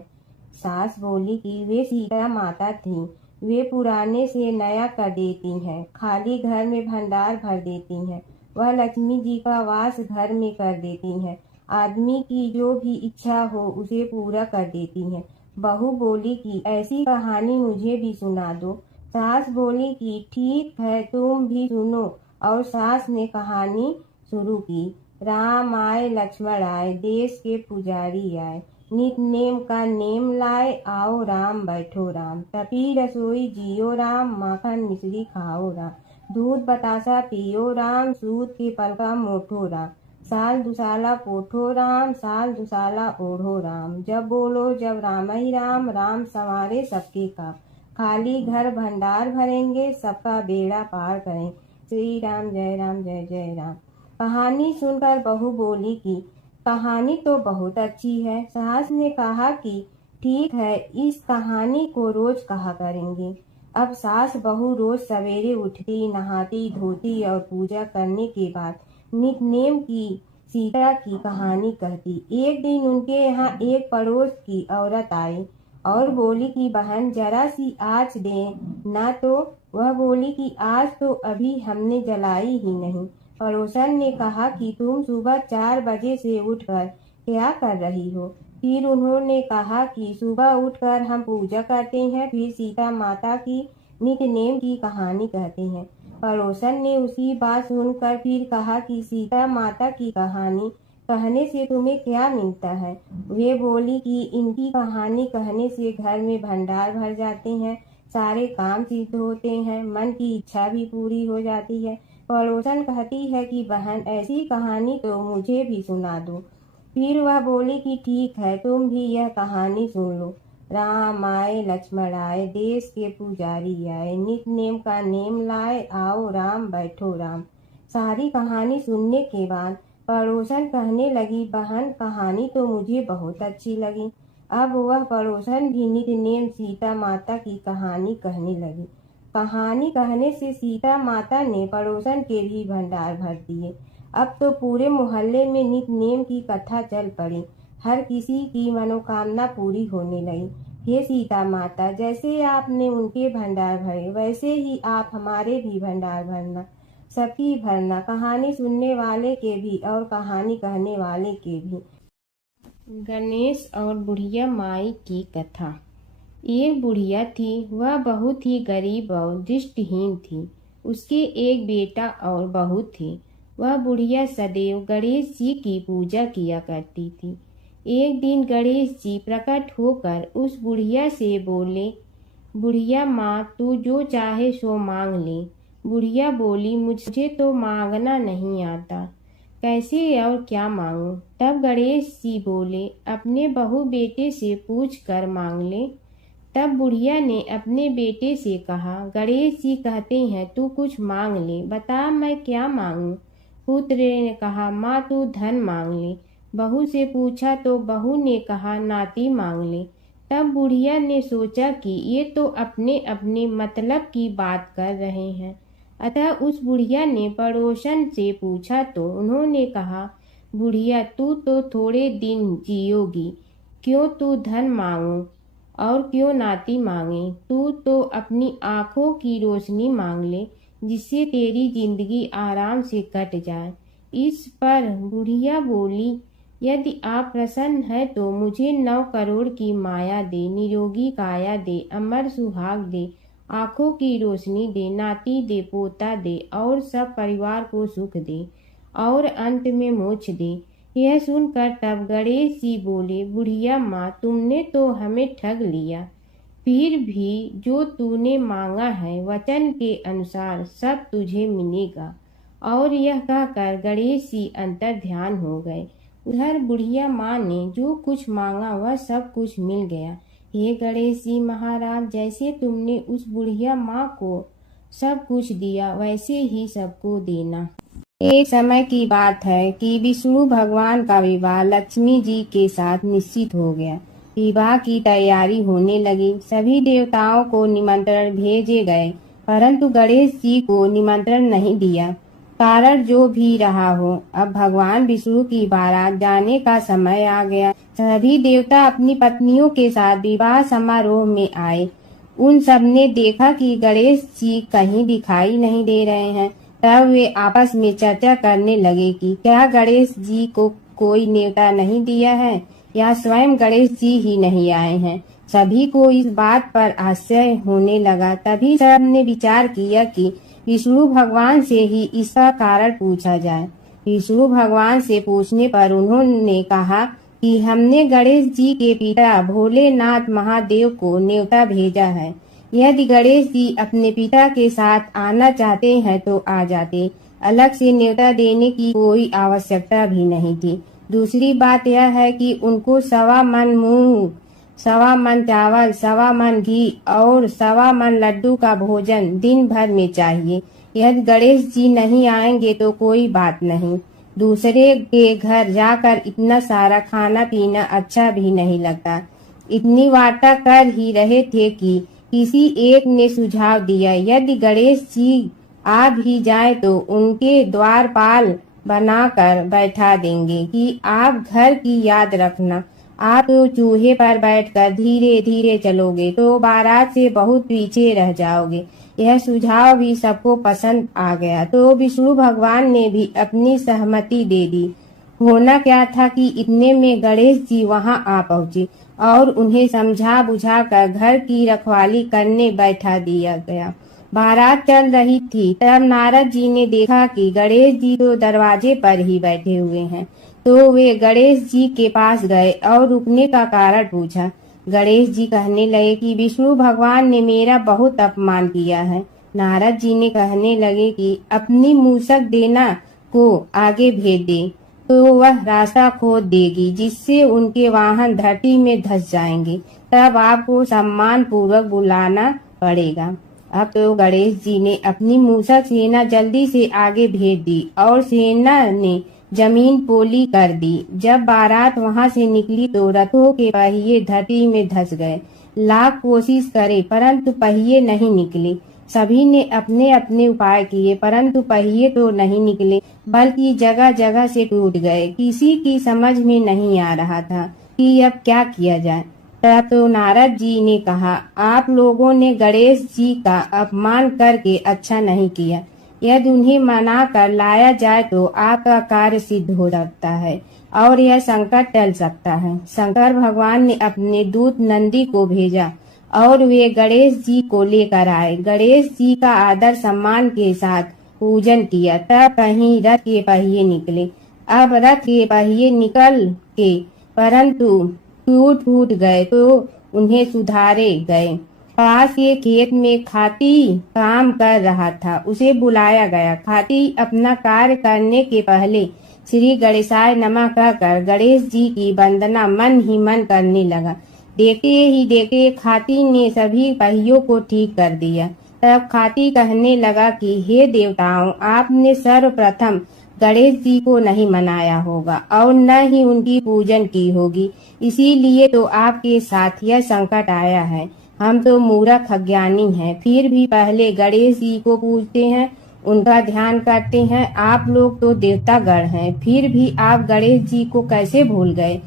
सास बोली कि वे सीता माता थी। वे पुराने से नया कर देती हैं, खाली घर में भंडार भर देती हैं। वह लक्ष्मी जी का वास घर में कर देती हैं। आदमी की जो भी इच्छा हो उसे पूरा कर देती हैं। बहू बोली कि ऐसी कहानी मुझे भी सुना दो। सास बोली कि ठीक है, तुम भी सुनो। और सास ने कहानी शुरू की। राम आए, लक्ष्मण आए, देश के पुजारी आए, नित नेम का नेम लाए, आओ राम बैठो राम। तपी रसोई जियो राम, माखन मिश्री खाओ राम। दूध बतासा पियो राम, सूत के पल का मोठो राम। साल दुसाला पोठो राम, साल दुसाला ओढ़ो राम। जब बोलो जब राम ही राम, राम संवारे सबके काम। खाली घर भंडार भरेंगे, सबका बेड़ा पार करें। श्री राम जय जय राम। कहानी सुनकर बहू बोली कि कहानी तो बहुत अच्छी है। सास ने कहा कि ठीक है, इस कहानी को रोज कहा करेंगे। अब सास बहू रोज सवेरे उठती, नहाती धोती और पूजा करने के बाद नित्य की सीता की कहानी कहती। एक दिन उनके यहाँ एक पड़ोस की औरत आई और बोली कि बहन जरा सी आँच दे ना। तो वह बोली कि आज तो अभी हमने जलाई ही नहीं। पड़ोसन ने कहा कि तुम सुबह 4 बजे से उठकर क्या कर रही हो? फिर उन्होंने कहा कि सुबह उठकर हम पूजा करते हैं, फिर सीता माता की नित्य की कहानी कहते हैं। पड़ोसन ने उसी बात सुनकर फिर कहा कि सीता माता की कहानी कहने से तुम्हें क्या मिलता है? वे बोली कि इनकी कहानी कहने से घर में भंडार भर जाते हैं, सारे काम सिद्ध होते हैं, मन की इच्छा भी पूरी हो जाती है। पड़ोसन कहती है कि बहन ऐसी कहानी तो मुझे भी सुना दो। फिर वह बोली कि ठीक है, तुम भी यह कहानी सुन लो। राम आए लक्ष्मण आए, देश के पुजारी आए, नित नेम का नेम लाए, आओ राम बैठो राम। सारी कहानी सुनने के बाद पड़ोसन कहने लगी, बहन कहानी तो मुझे बहुत अच्छी लगी। अब वह पड़ोसन भी नित नेम सीता माता की कहानी कहने लगी। कहानी कहने से सीता माता ने पड़ोसन के भी भंडार भर दिए। अब तो पूरे मोहल्ले में नित नेम की कथा चल पड़ी। हर किसी की मनोकामना पूरी होने लगी। हे सीता माता, जैसे आपने उनके भंडार भरे वैसे ही आप हमारे भी भंडार भरना, सबकी भरना, कहानी सुनने वाले के भी और कहानी कहने वाले के भी। गणेश और बुढ़िया माई की कथा। एक बुढ़िया थी, वह बहुत ही गरीब और दृष्टिहीन थी। उसके एक बेटा और बहू थे। वह बुढ़िया सदैव गणेश जी की पूजा किया करती थी। एक दिन गणेश जी प्रकट होकर उस बुढ़िया से बोले, बुढ़िया माँ, तू जो चाहे सो मांग ले। बुढ़िया बोली, मुझे तो मांगना नहीं आता, कैसे और क्या मांगूं? तब गणेश जी बोले, अपने बहू बेटे से पूछ कर मांग ले। तब बुढ़िया ने अपने बेटे से कहा, गणेश जी कहते हैं तू कुछ मांग ले, बता मैं क्या मांगूं? पुत्र ने कहा, माँ तू धन मांग ले। बहू से पूछा तो बहू ने कहा, नाती मांग ले। तब बुढ़िया ने सोचा कि ये तो अपने अपने मतलब की बात कर रहे हैं। अतः उस बुढ़िया ने पड़ोसन से पूछा तो उन्होंने कहा, बुढ़िया तू तो थोड़े दिन जियोगी, क्यों तू धन मांगो और क्यों नाती मांगे? तू तो अपनी आँखों की रोशनी मांग ले, जिससे तेरी जिंदगी आराम से कट जाए। इस पर बुढ़िया बोली, यदि आप प्रसन्न है तो मुझे 9 करोड़ की माया दे, निरोगी काया दे, अमर सुहाग दे, आँखों की रोशनी दे, नाती दे, पोता दे और सब परिवार को सुख दे और अंत में मोक्ष दे। यह सुनकर तब गणेश जी बोले, बुढ़िया माँ, तुमने तो हमें ठग लिया। फिर भी जो तूने मांगा है वचन के अनुसार सब तुझे मिलेगा। और यह कहकर गणेश जी अंतर ध्यान हो गए। उधर बुढ़िया माँ ने जो कुछ मांगा वह सब कुछ मिल गया। हे गणेश जी महाराज, जैसे तुमने उस बुढ़िया माँ को सब कुछ दिया वैसे ही सबको देना। एक समय की बात है कि विष्णु भगवान का विवाह लक्ष्मी जी के साथ निश्चित हो गया। विवाह की तैयारी होने लगी। सभी देवताओं को निमंत्रण भेजे गए, परंतु गणेश जी को निमंत्रण नहीं दिया। कारण जो भी रहा हो, अब भगवान विष्णु की बारात जाने का समय आ गया। सभी देवता अपनी पत्नियों के साथ विवाह समारोह में आए। उन सब ने देखा कि गणेश जी कहीं दिखाई नहीं दे रहे हैं। तब वे आपस में चर्चा करने लगे कि क्या गणेश जी को कोई न्योता नहीं दिया है या स्वयं गणेश जी ही नहीं आए हैं। सभी को इस बात पर आश्चर्य होने लगा। तभी सब ने विचार किया कि विष्णु भगवान से ही इसका कारण पूछा जाए। विष्णु भगवान से पूछने पर उन्होंने कहा कि हमने गणेश जी के पिता भोलेनाथ महादेव को न्योता भेजा है। यदि गणेश जी अपने पिता के साथ आना चाहते हैं तो आ जाते, अलग से न्योता देने की कोई आवश्यकता भी नहीं थी। दूसरी बात यह है कि उनको 1.25 मन मूंग, 1.25 मन चावल, 1.25 मन घी और 1.25 मन लड्डू का भोजन दिन भर में चाहिए। यदि गणेश जी नहीं आएंगे तो कोई बात नहीं, दूसरे के घर जाकर इतना सारा खाना पीना अच्छा भी नहीं लगता। इतनी वार्ता कर ही रहे थे कि किसी एक ने सुझाव दिया, यदि गणेश जी आ भी जाए तो उनके द्वारपाल बनाकर बैठा देंगे कि आप घर की याद रखना। आप तो चूहे पर बैठकर धीरे धीरे चलोगे तो बारात से बहुत पीछे रह जाओगे। यह सुझाव भी सबको पसंद आ गया तो विष्णु भगवान ने भी अपनी सहमति दे दी। होना क्या था कि इतने में गणेश जी वहां आ पहुंचे और उन्हें समझा बुझा कर घर की रखवाली करने बैठा दिया गया। बारात चल रही थी तब नारद जी ने देखा कि गणेश जी तो दरवाजे पर ही बैठे हुए हैं, तो वे गणेश जी के पास गए और रुकने का कारण पूछा। गणेश जी कहने लगे कि विष्णु भगवान ने मेरा बहुत अपमान किया है। नारद जी ने कहने लगे कि अपनी मूसक देना को आगे भेज दे तो वह रास्ता खोद देगी, जिससे उनके वाहन धरती में धंस जाएंगे। तब आपको सम्मान पूर्वक बुलाना पड़ेगा। अब तो गणेश जी ने अपनी मूसक सेना जल्दी से आगे भेज दी और सेना ने जमीन पोली कर दी। जब बारात वहां से निकली तो रथों के पहिए धरती में धंस गए। लाख कोशिश करे परंतु पहिए नहीं निकले। सभी ने अपने अपने उपाय किए परंतु पहिए तो नहीं निकले, बल्कि जगह जगह से टूट गए। किसी की समझ में नहीं आ रहा था कि अब क्या किया जाए। तब तो नारद जी ने कहा, आप लोगों ने गणेश जी का अपमान करके अच्छा नहीं किया। यदि उन्हें मना कर लाया जाए तो आपका कार्य सिद्ध हो सकता है और यह संकट टल सकता है। शंकर भगवान ने अपने दूत नंदी को भेजा और वे गणेश जी को लेकर आए। गणेश जी का आदर सम्मान के साथ पूजन किया। तब कहीं रथ के पहिए निकले। अब रथ के पहिए निकल के परंतु टूट फूट गए तो उन्हें सुधारे गए। पास के खेत में खाती काम कर रहा था, उसे बुलाया गया। खाती अपना कार्य करने के पहले श्री गणेशाय नमः कहकर गणेश जी की वंदना मन ही मन करने लगा। देखते ही देखते खाती ने सभी पहियों को ठीक कर दिया। तब खाती कहने लगा कि हे देवताओं, आपने सर्वप्रथम गणेश जी को नहीं मनाया होगा और न ही उनकी पूजन की होगी, इसीलिए तो आपके साथ यह संकट आया है। हम तो मूर्ख अज्ञानी हैं, फिर भी पहले गणेश जी को पूजते हैं, उनका ध्यान करते हैं। आप लोग तो देवतागण हैं, फिर भी आप गणेश जी को कैसे भूल गए।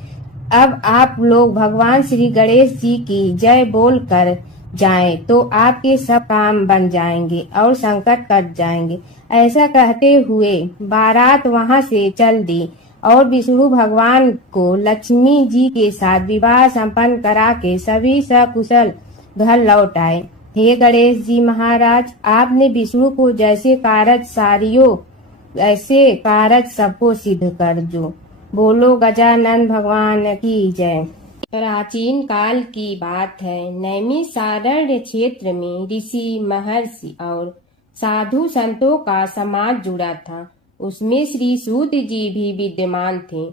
अब आप लोग भगवान श्री गणेश जी की जय बोल कर जाएं तो आपके सब काम बन जाएंगे और संकट कट जाएंगे। ऐसा कहते हुए बारात वहां से चल दी और विष्णु भगवान को लक्ष्मी जी के साथ विवाह संपन्न करा के सभी सकुशल घर लौट आए। हे गणेश जी महाराज, आपने विष्णु को जैसे कारज सारियो ऐसे कारज सबको सिद्ध कर जो। बोलो गजानन भगवान की जय। प्राचीन काल की बात है। नैमिषारण्य क्षेत्र में ऋषि, महर्षि और साधु संतों का समाज जुड़ा था। उसमें श्री सूत जी भी विद्यमान थे।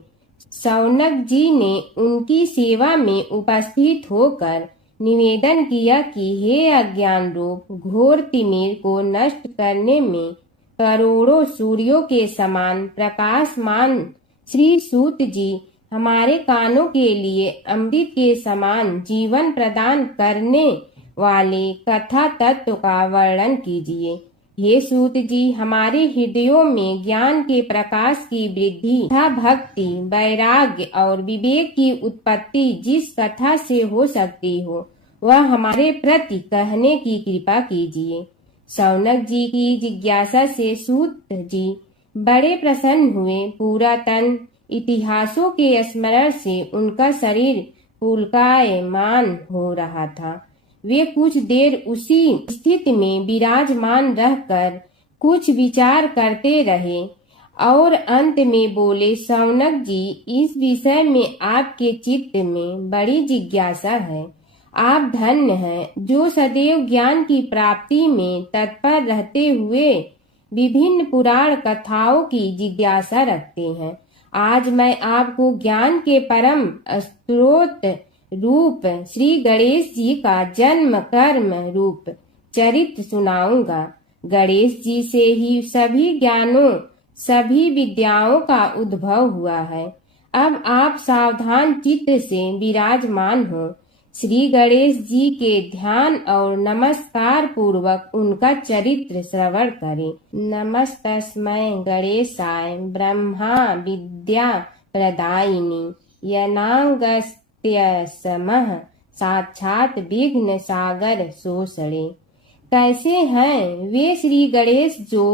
शौनक जी ने उनकी सेवा में उपस्थित होकर निवेदन किया कि हे अज्ञान रूप घोर तिमिर को नष्ट करने में करोड़ों सूर्यों के समान प्रकाशमान श्री सूत जी हमारे कानों के लिए अमृत के समान जीवन प्रदान करने वाले कथा तत्व का वर्णन कीजिए। हे सूत जी, हमारे हृदयों में ज्ञान के प्रकाश की वृद्धि तथा भक्ति, वैराग्य और विवेक की उत्पत्ति जिस कथा से हो सकती हो वह हमारे प्रति कहने की कृपा कीजिए। शौनक जी की जिज्ञासा से सूत जी बड़े प्रसन्न हुए। पूरा तन इतिहासों के स्मरण से उनका शरीर पुलकायमान हो रहा था। वे कुछ देर उसी स्थिति में विराजमान रहकर कुछ विचार करते रहे और अंत में बोले, शौनक जी, इस विषय में आपके चित्त में बड़ी जिज्ञासा है। आप धन्य हैं जो सदैव ज्ञान की प्राप्ति में तत्पर रहते हुए विभिन्न पुराण कथाओं की जिज्ञासा रखते हैं। आज मैं आपको ज्ञान के परम स्रोत रूप श्री गणेश जी का जन्म कर्म रूप चरित्र सुनाऊंगा। गणेश जी से ही सभी ज्ञानों सभी विद्याओं का उद्भव हुआ है। अब आप सावधान चित्त से विराजमान हो। श्री गणेश जी के ध्यान और नमस्कार पूर्वक उनका चरित्र श्रवण करें। नमस्तस्मै गणेशाय ब्रह्मा विद्या प्रदायिनी यनागस्त्यसमः साक्षात विघ्न सागर सोसड़े। कैसे हैं वे श्री गणेश जो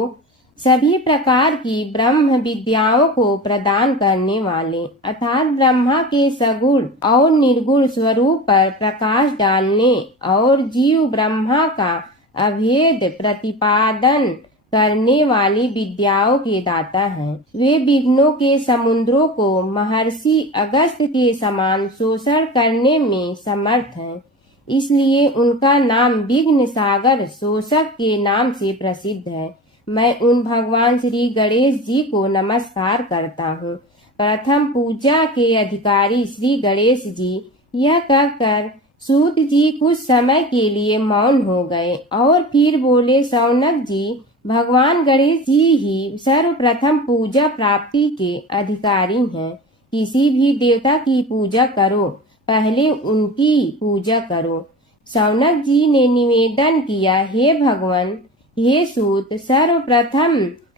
सभी प्रकार की ब्रह्म विद्याओं को प्रदान करने वाले अर्थात ब्रह्मा के सगुण और निर्गुण स्वरूप पर प्रकाश डालने और जीव ब्रह्मा का अभेद प्रतिपादन करने वाली विद्याओं के दाता हैं। वे विघ्नों के समुद्रों को महर्षि अगस्त के समान शोषण करने में समर्थ हैं। इसलिए उनका नाम विघ्न सागर शोषक के नाम से प्रसिद्ध है। मैं उन भगवान श्री गणेश जी को नमस्कार करता हूँ। प्रथम पूजा के अधिकारी श्री गणेश जी, यह कहकर सूत जी कुछ समय के लिए मौन हो गए और फिर बोले, शौनक जी, भगवान गणेश जी ही सर्वप्रथम पूजा प्राप्ति के अधिकारी हैं। किसी भी देवता की पूजा करो, पहले उनकी पूजा करो। शौनक जी ने निवेदन किया, हे भगवान, हे सूत, सर्वप्रथम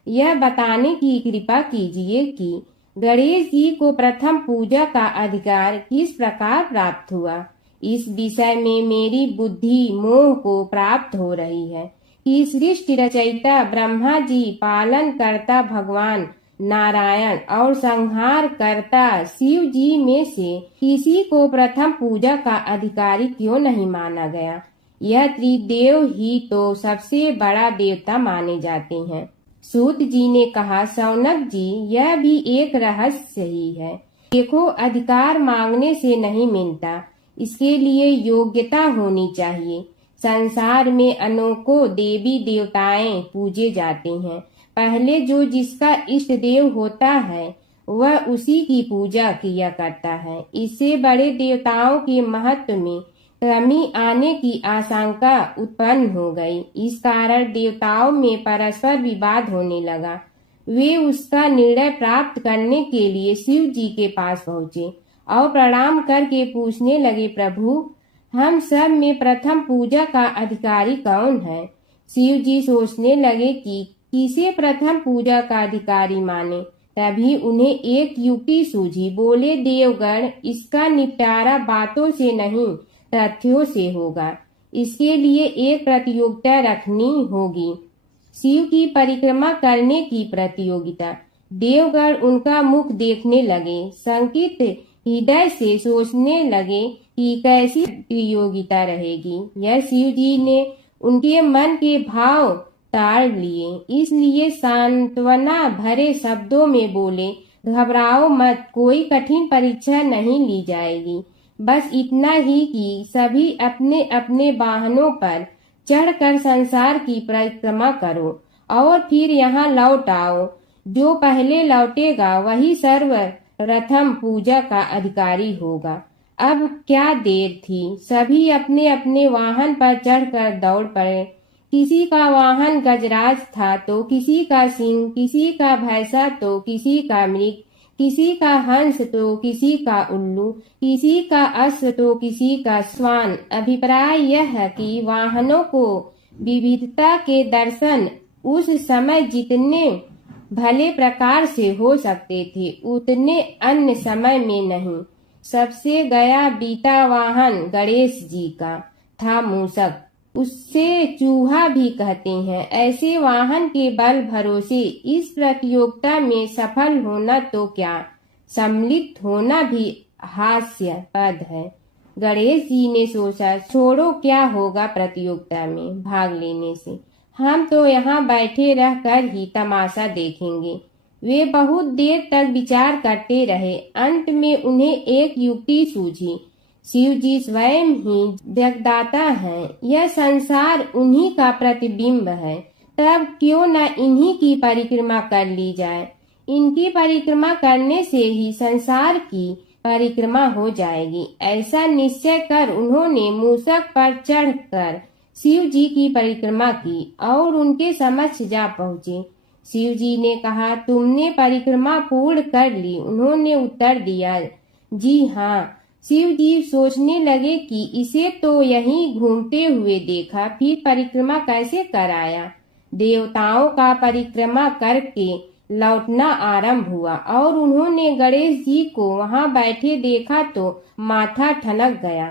यह बताने की कृपा कीजिए कि गणेश जी को प्रथम पूजा का अधिकार किस प्रकार प्राप्त हुआ। इस विषय में मेरी बुद्धि मोह को प्राप्त हो रही है कि सृष्टि रचयिता ब्रह्मा जी, पालन करता भगवान नारायण और संहार करता शिव जी में से किसी को प्रथम पूजा का अधिकारी क्यों नहीं माना गया। यह त्रिदेव ही तो सबसे बड़ा देवता माने जाते हैं। सूत जी ने कहा, शौनक जी, यह भी एक रहस्य ही है। देखो, अधिकार मांगने से नहीं मिलता, इसके लिए योग्यता होनी चाहिए। संसार में अनेकों देवी देवताएं पूजे जाते हैं। पहले जो जिसका इष्ट देव होता है वह उसी की पूजा किया करता है। इससे बड़े देवताओं के महत्व में कमी आने की आशंका उत्पन्न हो गई। इस कारण देवताओं में परस्पर विवाद होने लगा। वे उसका निर्णय प्राप्त करने के लिए शिव जी के पास पहुँचे और प्रणाम करके पूछने लगे, प्रभु, हम सब में प्रथम पूजा का अधिकारी कौन है। शिव जी सोचने लगे कि किसे प्रथम पूजा का अधिकारी माने। तभी उन्हें एक युक्ति सूझी। बोले, देवगण, इसका निपटारा बातों से नहीं तथ्यों से होगा। इसके लिए एक प्रतियोगिता रखनी होगी, शिव की परिक्रमा करने की प्रतियोगिता। देवगण उनका मुख देखने लगे, शंकित हृदय से सोचने लगे कि कैसी प्रतियोगिता रहेगी। यह शिव जी ने उनके मन के भाव ताड़ लिए, इसलिए सांत्वना भरे शब्दों में बोले, घबराओ मत, कोई कठिन परीक्षा नहीं ली जाएगी। बस इतना ही कि सभी अपने अपने वाहनों पर चढ़कर संसार की परिक्रमा करो और फिर यहाँ लौट आओ। जो पहले लौटेगा वही सर्वप्रथम पूजा का अधिकारी होगा। अब क्या देर थी, सभी अपने अपने वाहन पर चढ़कर दौड़ पड़े। किसी का वाहन गजराज था तो किसी का सिंह, किसी का भैंसा तो किसी का मृग, किसी का हंस तो किसी का उल्लू, किसी का अश्व तो किसी का श्वान। अभिप्राय यह है कि वाहनों को विविधता के दर्शन उस समय जितने भले प्रकार से हो सकते थे उतने अन्य समय में नहीं। सबसे गया बीता वाहन गणेश जी का था मूषक, उससे चूहा भी कहते हैं। ऐसे वाहन के बल भरोसे इस प्रतियोगिता में सफल होना तो क्या, सम्मिलित होना भी हास्यास्पद है। गणेश जी ने सोचा, छोड़ो, क्या होगा प्रतियोगिता में भाग लेने से, हम तो यहाँ बैठे रहकर ही तमाशा देखेंगे। वे बहुत देर तक विचार करते रहे। अंत में उन्हें एक युक्ति सूझी। शिव जी स्वयं ही जगदाता हैं, यह संसार उन्हीं का प्रतिबिंब है, तब क्यों न इन्हीं की परिक्रमा कर ली जाए। इनकी परिक्रमा करने से ही संसार की परिक्रमा हो जाएगी। ऐसा निश्चय कर उन्होंने मूषक पर चढ़कर शिव जी की परिक्रमा की और उनके समक्ष जा पहुँचे। शिव जी ने कहा, तुमने परिक्रमा पूर्ण कर ली? उन्होंने उत्तर दिया, जी हाँ। शिव जी सोचने लगे कि इसे तो यहीं घूमते हुए देखा, फिर परिक्रमा कैसे कराया। देवताओं का परिक्रमा करके लौटना आरंभ हुआ और उन्होंने गणेश जी को वहां बैठे देखा तो माथा ठनक गया।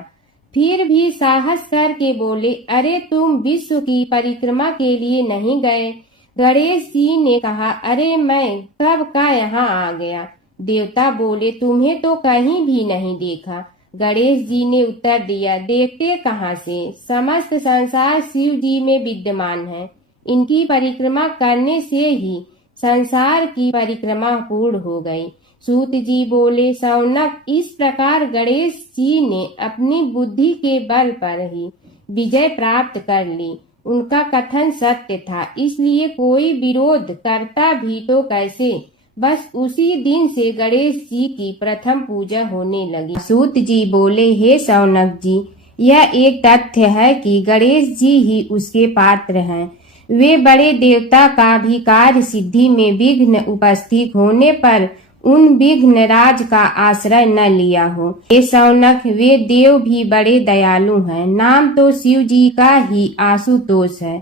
फिर भी साहस करके बोले, अरे तुम विश्व की परिक्रमा के लिए नहीं गए? गणेश जी ने कहा, अरे मैं कब का यहाँ आ गया। देवता बोले, तुम्हें तो कहीं भी नहीं देखा। गणेश जी ने उत्तर दिया, देखते कहाँ से, समस्त संसार शिव जी में विद्यमान है। इनकी परिक्रमा करने से ही संसार की परिक्रमा पूर्ण हो गई। सूत जी बोले, शौनक, इस प्रकार गणेश जी ने अपनी बुद्धि के बल पर ही विजय प्राप्त कर ली। उनका कथन सत्य था, इसलिए कोई विरोध करता भी तो कैसे। बस उसी दिन से गणेश जी की प्रथम पूजा होने लगी। सूत जी बोले, हे शौनक जी, यह एक तथ्य है कि गणेश जी ही उसके पात्र हैं। वे बड़े देवता का भी कार्य सिद्धि में विघ्न उपस्थित होने पर उन विघ्न राज का आश्रय न लिया हो। हे शौनक, वे देव भी बड़े दयालु हैं। नाम तो शिव जी का ही आशुतोष है,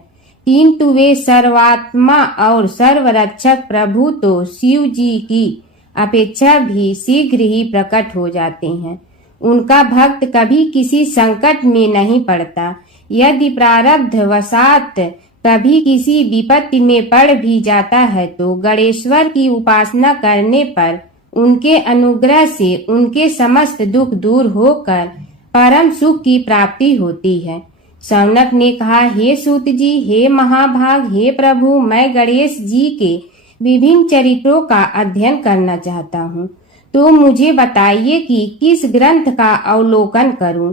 किंतु वे सर्वात्मा और सर्वरक्षक प्रभु तो शिव जी की अपेक्षा भी शीघ्र ही प्रकट हो जाते हैं। उनका भक्त कभी किसी संकट में नहीं पड़ता। यदि प्रारब्ध वशात कभी किसी विपत्ति में पड़ भी जाता है तो गणेश्वर की उपासना करने पर उनके अनुग्रह से उनके समस्त दुख दूर होकर परम सुख की प्राप्ति होती है। शौनक ने कहा, हे सूत जी, हे महाभाग, हे प्रभु, मैं गणेश जी के विभिन्न चरित्रों का अध्ययन करना चाहता हूँ, तो मुझे बताइए कि किस ग्रंथ का अवलोकन करूँ।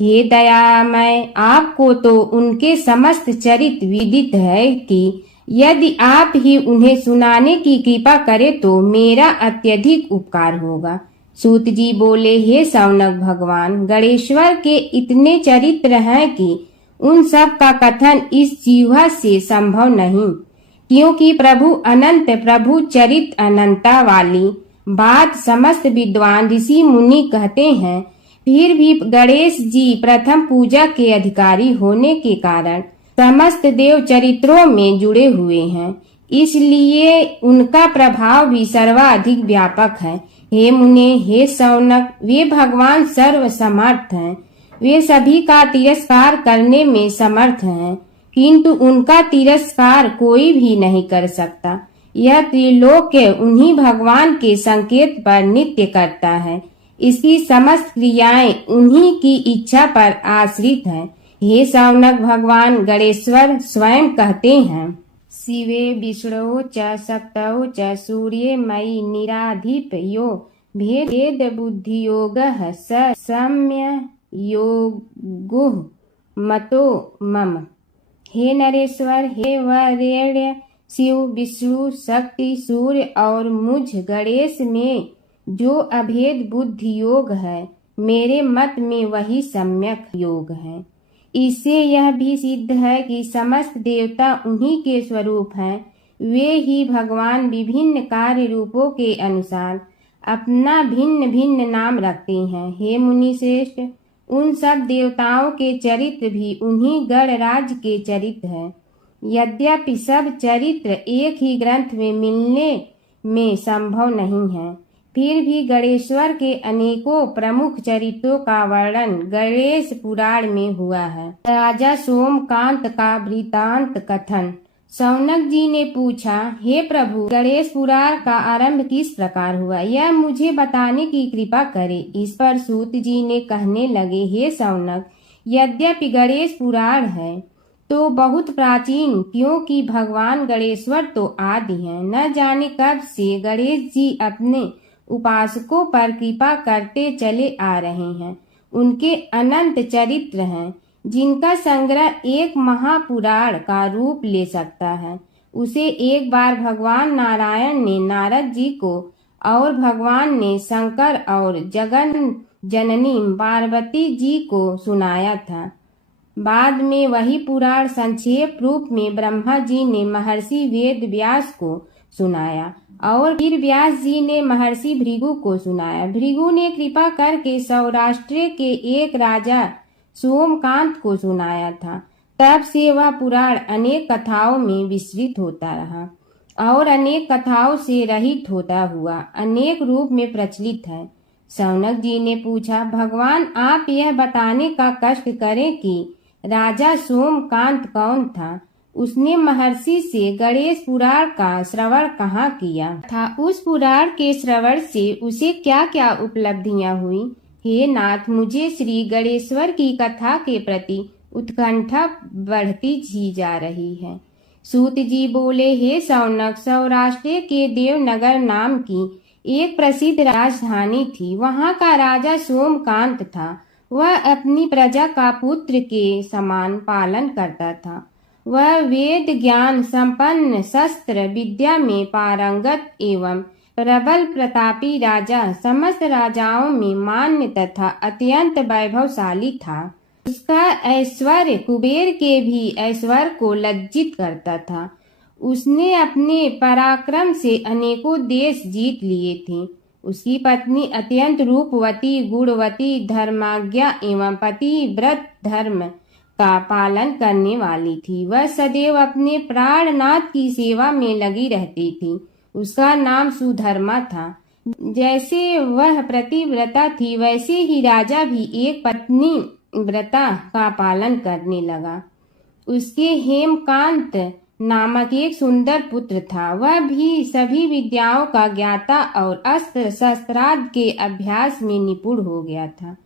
हे दयामय, आपको तो उनके समस्त चरित्र विदित है कि यदि आप ही उन्हें सुनाने की कृपा करें तो मेरा अत्यधिक उपकार होगा। सूत जी बोले, हे शौनक भगवान, गणेश्वर के इतने चरित्र हैं कि उन सब का कथन इस जीवा से संभव नहीं, क्योंकि प्रभु अनंत, प्रभु चरित्र अनंता वाली बात समस्त विद्वान ऋषि मुनि कहते हैं। फिर भी गणेश जी प्रथम पूजा के अधिकारी होने के कारण समस्त देव चरित्रों में जुड़े हुए हैं, इसलिए उनका प्रभाव भी सर्वाधिक व्यापक है। हे मुने, हे शौनक, वे भगवान सर्व समर्थ हैं। वे सभी का तिरस्कार करने में समर्थ हैं, किंतु उनका तिरस्कार कोई भी नहीं कर सकता। यह त्रिलोक्य उन्हीं भगवान के संकेत पर नित्य करता है। इसकी समस्त क्रियाएं उन्हीं की इच्छा पर आश्रित हैं। हे शौनक भगवान गणेश्वर स्वयं कहते हैं, शिवे विष्णु च शक्तौ च सूर्ये मयि निराधिप यो भेद बुद्धि योग स सम्य योगो मतो मम। हे नरेश्वर, हे वरेण्य, शिव, विष्णु, शक्ति, सूर्य और मुझ गणेश में जो अभेद बुद्धि योग है, मेरे मत में वही सम्यक योग है। इससे यह भी सिद्ध है कि समस्त देवता उन्हीं के स्वरूप हैं। वे ही भगवान विभिन्न कार्य रूपों के अनुसार अपना भिन्न भिन्न नाम रखते हैं। हे मुनि श्रेष्ठ, उन सब देवताओं के चरित्र भी उन्हीं गणराज के चरित्र हैं। यद्यपि सब चरित्र एक ही ग्रंथ में मिलने में संभव नहीं है, फिर भी गणेश्वर के अनेकों प्रमुख चरित्रों का वर्णन गणेश पुराण में हुआ है। राजा सोमकांत का वृतांत कथन। शौनक जी ने पूछा, हे प्रभु, गणेश पुराण का आरंभ किस प्रकार हुआ, यह मुझे बताने की कृपा करें। इस पर सूत जी ने कहने लगे, हे शौनक, यद्यपि गणेश पुराण है तो बहुत प्राचीन, क्योंकि भगवान गणेश्वर तो आदि हैं। न जाने कब से गणेश जी अपने उपासकों पर कृपा करते चले आ रहे हैं। उनके अनंत चरित्र हैं, जिनका संग्रह एक महापुराण का रूप ले सकता है। उसे एक बार भगवान नारायण ने नारद जी को और भगवान ने शंकर और जगन जननी पार्वती जी को सुनाया था। बाद में वही पुराण संक्षेप रूप में ब्रह्मा जी ने महर्षि वेद व्यास को सुनाया और फिर व्यास जी ने महर्षि भृगु को सुनाया। भृगु ने कृपा करके सौराष्ट्र के एक राजा सोमकांत को सुनाया था। तब से वह पुराण अनेक कथाओं में विस्तृत होता रहा और अनेक कथाओं से रहित होता हुआ अनेक रूप में प्रचलित है। शौनक जी ने पूछा, भगवान आप यह बताने का कष्ट करें कि राजा सोमकांत कौन था? उसने महर्षि से गणेश पुराण का श्रवण कहाँ किया था? उस पुराण के श्रवण से उसे क्या क्या उपलब्धियां हुई? हे नाथ, मुझे श्री गणेश्वर की कथा के प्रति उत्कंठा बढ़ती ही जा रही है। सूत जी बोले, हे शौनक, सौराष्ट्र के देवनगर नाम की एक प्रसिद्ध राजधानी थी। वहाँ का राजा सोमकांत था। वह अपनी प्रजा का पुत्र के समान पालन करता था। वह वेद ज्ञान संपन्न, शस्त्र विद्या में पारंगत एवं प्रबल प्रतापी राजा, समस्त राजाओं में मान्य तथा अत्यंत वैभवशाली था। उसका ऐश्वर्य कुबेर के भी ऐश्वर्य को लज्जित करता था। उसने अपने पराक्रम से अनेकों देश जीत लिए थे। उसकी पत्नी अत्यंत रूपवती, गुणवती, धर्माज्ञा एवं पतिव्रत धर्म का पालन करने वाली थी। वह सदैव अपने प्राणनाथ की सेवा में लगी रहती थी। उसका नाम सुधर्मा था। जैसे वह प्रतिव्रता थी, वैसे ही राजा भी एक पत्नी व्रता का पालन करने लगा। उसके हेमकांत नामक एक सुंदर पुत्र था। वह भी सभी विद्याओं का ज्ञाता और अस्त्र शस्त्रादि के अभ्यास में निपुण हो गया था।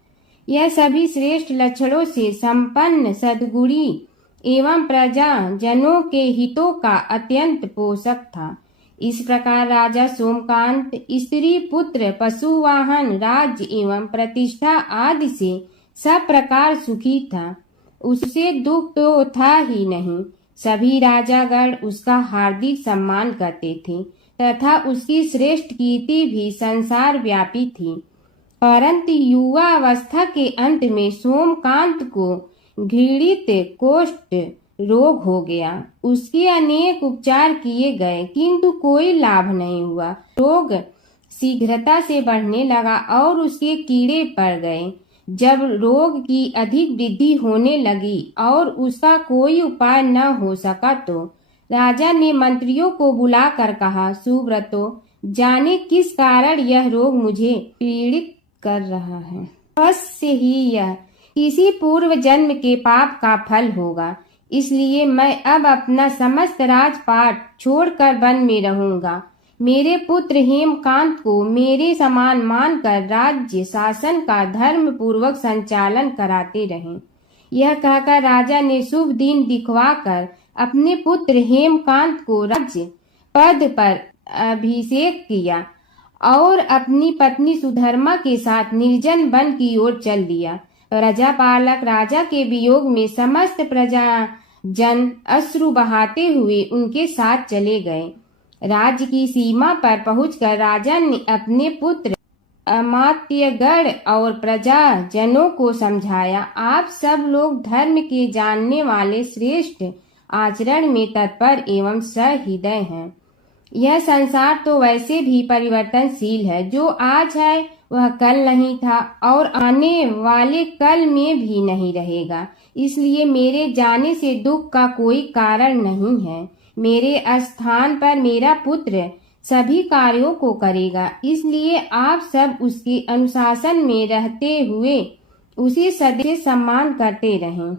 यह सभी श्रेष्ठ लक्षणों से संपन्न, सद्गुणी एवं प्रजा जनों के हितों का अत्यंत पोषक था। इस प्रकार राजा सोमकांत स्त्री, पुत्र, पशु, वाहन, राज्य एवं प्रतिष्ठा आदि से सब प्रकार सुखी था। उससे दुख तो था ही नहीं। सभी राजागण उसका हार्दिक सम्मान करते थे तथा उसकी श्रेष्ठ कीर्ति भी संसार व्यापी थी। परंतु युवा अवस्था के अंत में सोमकांत को घृणित कोष्ठ रोग हो गया। उसके अनेक उपचार किए गए किंतु कोई लाभ नहीं हुआ। रोग शीघ्रता से बढ़ने लगा और उसके कीड़े पड़ गए। जब रोग की अधिक वृद्धि होने लगी और उसका कोई उपाय न हो सका तो राजा ने मंत्रियों को बुलाकर कहा, सुव्रतो, जाने किस कारण यह रोग मुझे पीड़ित कर रहा है। अवश्य ही यह किसी पूर्व जन्म के पाप का फल होगा। इसलिए मैं अब अपना समस्त राजपाट छोड़कर वन में रहूंगा। मेरे पुत्र हेमकांत को मेरे समान मानकर राज्य शासन का धर्म पूर्वक संचालन कराते रहें। यह कहकर राजा ने शुभ दिन दिखवाकर अपने पुत्र हेमकांत को राज्य पद पर अभिषेक किया और अपनी पत्नी सुधर्मा के साथ निर्जन वन की ओर चल दिया। प्रजापालक राजा के वियोग में समस्त प्रजा जन अश्रु बहाते हुए उनके साथ चले गए। राज्य की सीमा पर पहुंचकर राजा ने अपने पुत्र अमात्यगण और प्रजा जनों को समझाया, आप सब लोग धर्म के जानने वाले, श्रेष्ठ आचरण में तत्पर एवं सहृदय हैं। यह संसार तो वैसे भी परिवर्तनशील है। जो आज है वह कल नहीं था और आने वाले कल में भी नहीं रहेगा। इसलिए मेरे जाने से दुख का कोई कारण नहीं है। मेरे स्थान पर मेरा पुत्र सभी कार्यों को करेगा। इसलिए आप सब उसके अनुशासन में रहते हुए उसे सदैव सम्मान करते रहें।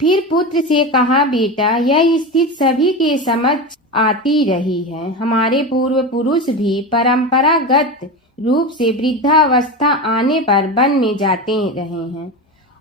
फिर पुत्र से कहा, बेटा, यह स्थिति सभी के समझ आती रही है। हमारे पूर्व पुरुष भी परंपरागत रूप से वृद्धावस्था आने पर वन में जाते रहे हैं।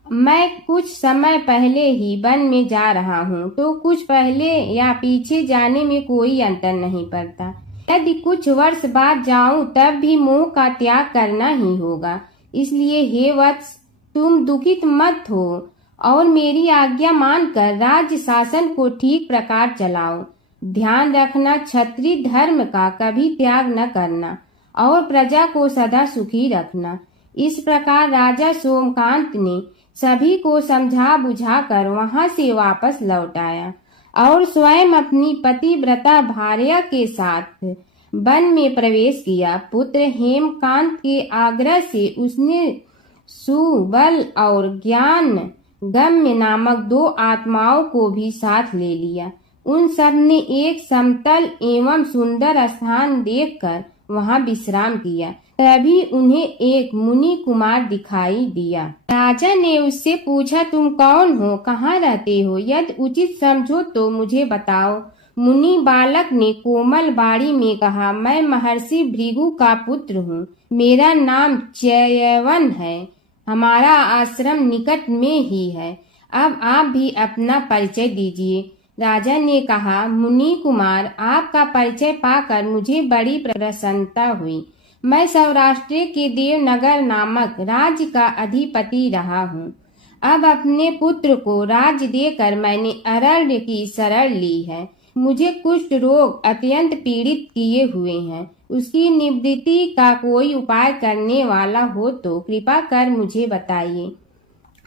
मैं कुछ समय पहले ही वन में जा रहा हूँ, तो कुछ पहले या पीछे जाने में कोई अंतर नहीं पड़ता। यदि कुछ वर्ष बाद जाऊं तब भी मोह का त्याग करना ही होगा। इसलिए हे वत्स, तुम दुखित मत हो और मेरी आज्ञा मानकर राज्य शासन को ठीक प्रकार चलाओ। ध्यान रखना, क्षत्रिय धर्म का कभी त्याग न करना और प्रजा को सदा सुखी रखना। इस प्रकार राजा सोमकांत ने सभी को समझा बुझा कर वहां से वापस लौट आया और स्वयं अपनी पतिव्रता भार्या के साथ वन में प्रवेश किया। पुत्र हेमकांत के आग्रह से उसने सुबल और ज्ञान गम्य नामक 2 आत्माओं को भी साथ ले लिया। उन सब ने एक समतल एवं सुंदर स्थान देखकर वहां विश्राम किया। तभी उन्हें एक मुनि कुमार दिखाई दिया। राजा ने उससे पूछा, तुम कौन हो, कहाँ रहते हो? यदि उचित समझो तो मुझे बताओ। मुनि बालक ने कोमल बाणी में कहा, मैं महर्षि भृगु का पुत्र हूँ। मेरा नाम च्यवन है। हमारा आश्रम निकट में ही है। अब आप भी अपना परिचय दीजिए। राजा ने कहा, मुनि कुमार, आपका परिचय पाकर मुझे बड़ी प्रसन्नता हुई। मैं सौराष्ट्र के देवनगर नामक राज्य का अधिपति रहा हूँ। अब अपने पुत्र को राज्य देकर मैंने अरण्य की शरण ली है। मुझे कुष्ठ रोग अत्यंत पीड़ित किए हुए हैं। उसकी निवृत्ति का कोई उपाय करने वाला हो तो कृपा कर मुझे बताइए।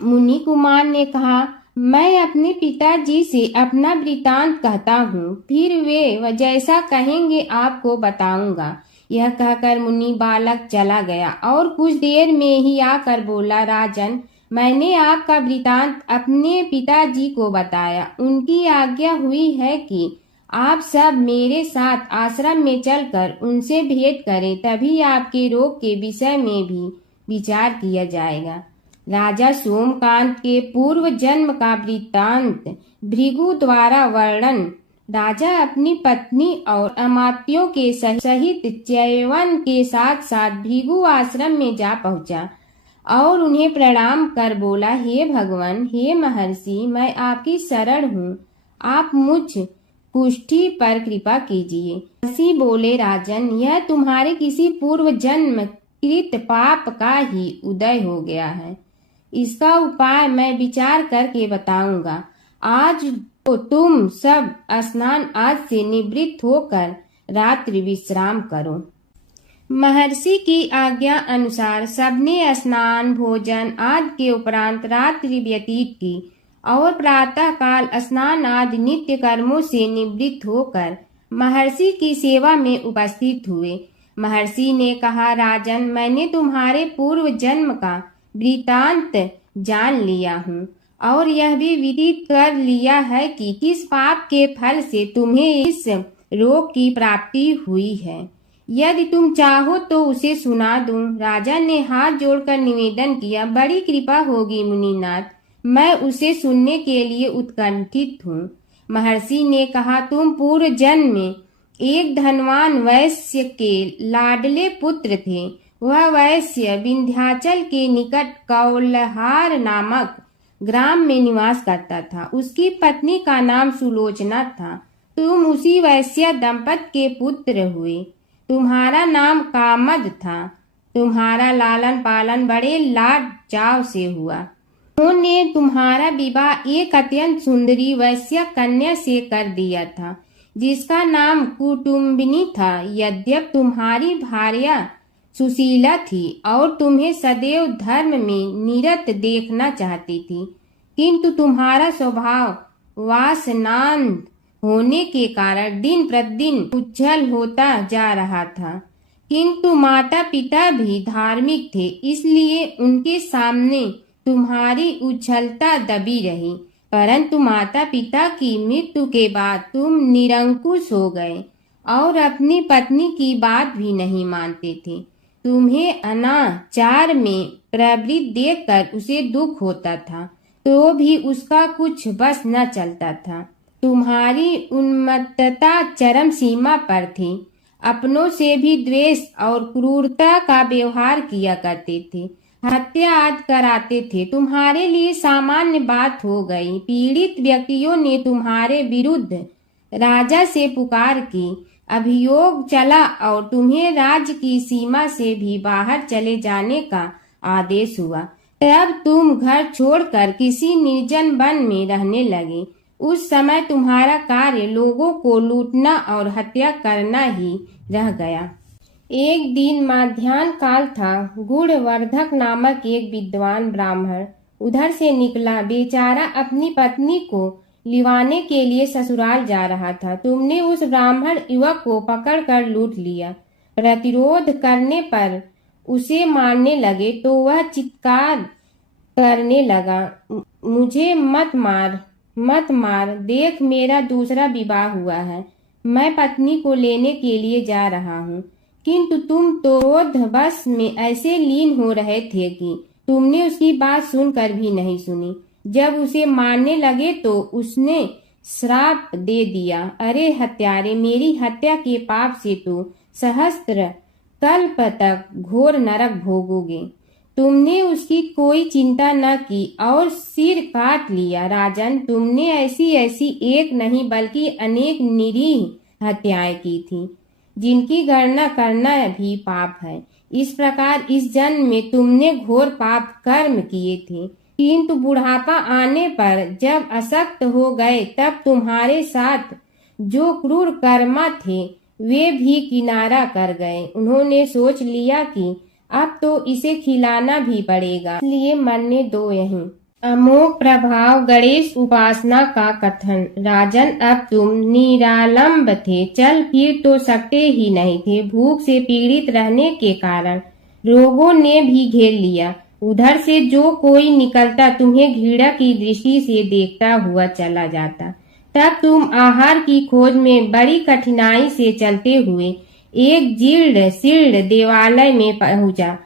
मुनि कुमार ने कहा, मैं अपने पिताजी से अपना वृतांत कहता हूँ, फिर वे जैसा कहेंगे आपको बताऊंगा। यह कहकर मुनि बालक चला गया और कुछ देर में ही आकर बोला, राजन, मैंने आपका वृतांत अपने पिताजी को बताया। उनकी आज्ञा हुई है कि आप सब मेरे साथ आश्रम में चलकर उनसे भेंट करें, तभी आपके रोग के विषय में भी विचार किया जाएगा। राजा सोमकांत के पूर्व जन्म का वृत्तांत भृगु द्वारा वर्णन। राजा अपनी पत्नी और अमात्यों के सहित च्यवन के साथ साथ भृगु आश्रम में जा पहुंचा और उन्हें प्रणाम कर बोला, हे भगवान, हे महर्षि, मैं आपकी शरण हूँ। आप मुझ कुष्ठी पर कृपा कीजिए। महर्षि बोले, राजन, यह तुम्हारे किसी पूर्व जन्म कृत पाप का ही उदय हो गया है। इसका उपाय मैं विचार करके बताऊंगा। आज तो तुम सब स्नान आदि से निवृत्त होकर रात्रि विश्राम करो। महर्षि की आज्ञा अनुसार सबने स्नान भोजन आदि के उपरांत रात्रि व्यतीत की और प्रातः काल स्नान आदि नित्य कर्मों से निवृत्त होकर महर्षि की सेवा में उपस्थित हुए। महर्षि ने कहा, राजन, मैंने तुम्हारे पूर्व जन्म का वृतांत जान लिया हूँ और यह भी विदित कर लिया है कि किस पाप के फल से तुम्हें इस रोग की प्राप्ति हुई है। यदि तुम चाहो तो उसे सुना दूं। राजा ने हाथ जोड़कर निवेदन किया, बड़ी कृपा होगी मुनिनाथ, मैं उसे सुनने के लिए उत्कंठित हूँ। महर्षि ने कहा, तुम पूर्व जन्म में एक धनवान वैश्य के लाडले पुत्र थे। वह वैश्य विंध्याचल के निकट कौलहार नामक ग्राम में निवास करता था। उसकी पत्नी का नाम सुलोचना था। तुम उसी वैश्य दंपत के पुत्र हुए। तुम्हारा नाम कामद था। तुम्हारा लालन पालन बड़े लाड चाव से हुआ। उन्होंने तुम्हारा विवाह एक अत्यंत सुंदरी वैश्य कन्या से कर दिया था, जिसका नाम कुटुम्बिनी था। यद्यप तुम्हारी भार्या सुशीला थी और तुम्हें सदैव धर्म में निरत देखना चाहती थी, किंतु तुम्हारा स्वभाव वासनांध होने के कारण दिन प्रतिदिन उज्जवल होता जा रहा था। किंतु माता पिता भी धार्मिक थे, इसलिए उनके सामने तुम्हारी उछलता दबी रही। परंतु माता पिता की मृत्यु के बाद तुम निरंकुश हो गए और अपनी पत्नी की बात भी नहीं मानते थे। तुम्हें अनाचार में प्रवृत्त देखकर उसे दुख होता था, तो भी उसका कुछ बस न चलता था। तुम्हारी उन्मत्तता चरम सीमा पर थी। अपनों से भी द्वेष और क्रूरता का व्यवहार किया करते थे। हत्या आदि कराते थे। तुम्हारे लिए सामान्य बात हो गई। पीड़ित व्यक्तियों ने तुम्हारे विरुद्ध राजा से पुकार की। अभियोग चला और तुम्हें राज्य की सीमा से भी बाहर चले जाने का आदेश हुआ। तब तुम घर छोड़कर किसी निर्जन वन में रहने लगे। उस समय तुम्हारा कार्य लोगों को लूटना और हत्या करना ही रह गया। एक दिन मध्याह्न काल था। गुणवर्धक नामक एक विद्वान ब्राह्मण उधर से निकला। बेचारा अपनी पत्नी को लिवाने के लिए ससुराल जा रहा था। तुमने उस ब्राह्मण युवक को पकड़कर लूट लिया। प्रतिरोध करने पर उसे मारने लगे तो वह चित्कार करने लगा, मुझे मत मार, मत मार, देख मेरा दूसरा विवाह हुआ है, मैं पत्नी को लेने के लिए जा रहा हूँ। किंतु तुम तो क्रोधवश में ऐसे लीन हो रहे थे कि तुमने उसकी बात सुनकर भी नहीं सुनी। जब उसे मारने लगे तो उसने श्राप दे दिया, अरे हत्यारे, मेरी हत्या के पाप से तो सहस्त्र कल्प तक घोर नरक भोगोगे। तुमने उसकी कोई चिंता न की और सिर काट लिया। राजन, तुमने ऐसी ऐसी एक नहीं बल्कि अनेक निरीह हत्याएं की थी, जिनकी गणना करना भी पाप है। इस प्रकार इस जन्म में तुमने घोर पाप कर्म किए थे, किंतु बुढ़ापा आने पर जब अशक्त हो गए तब तुम्हारे साथ जो क्रूर कर्मा थे वे भी किनारा कर गए। उन्होंने सोच लिया कि अब तो इसे खिलाना भी पड़ेगा, इसलिए मरने दो यहीं। अमोघ प्रभाव गणेश उपासना का कथन। राजन, अब तुम निरालंब थे, चल फिर तो सकते ही नहीं थे। भूख से पीड़ित रहने के कारण रोगों ने भी घेर लिया। उधर से जो कोई निकलता तुम्हें घृणा की दृष्टि से देखता हुआ चला जाता। तब तुम आहार की खोज में बड़ी कठिनाई से चलते हुए एक जीर्ण शीर्ण देवालय में पहुंचा।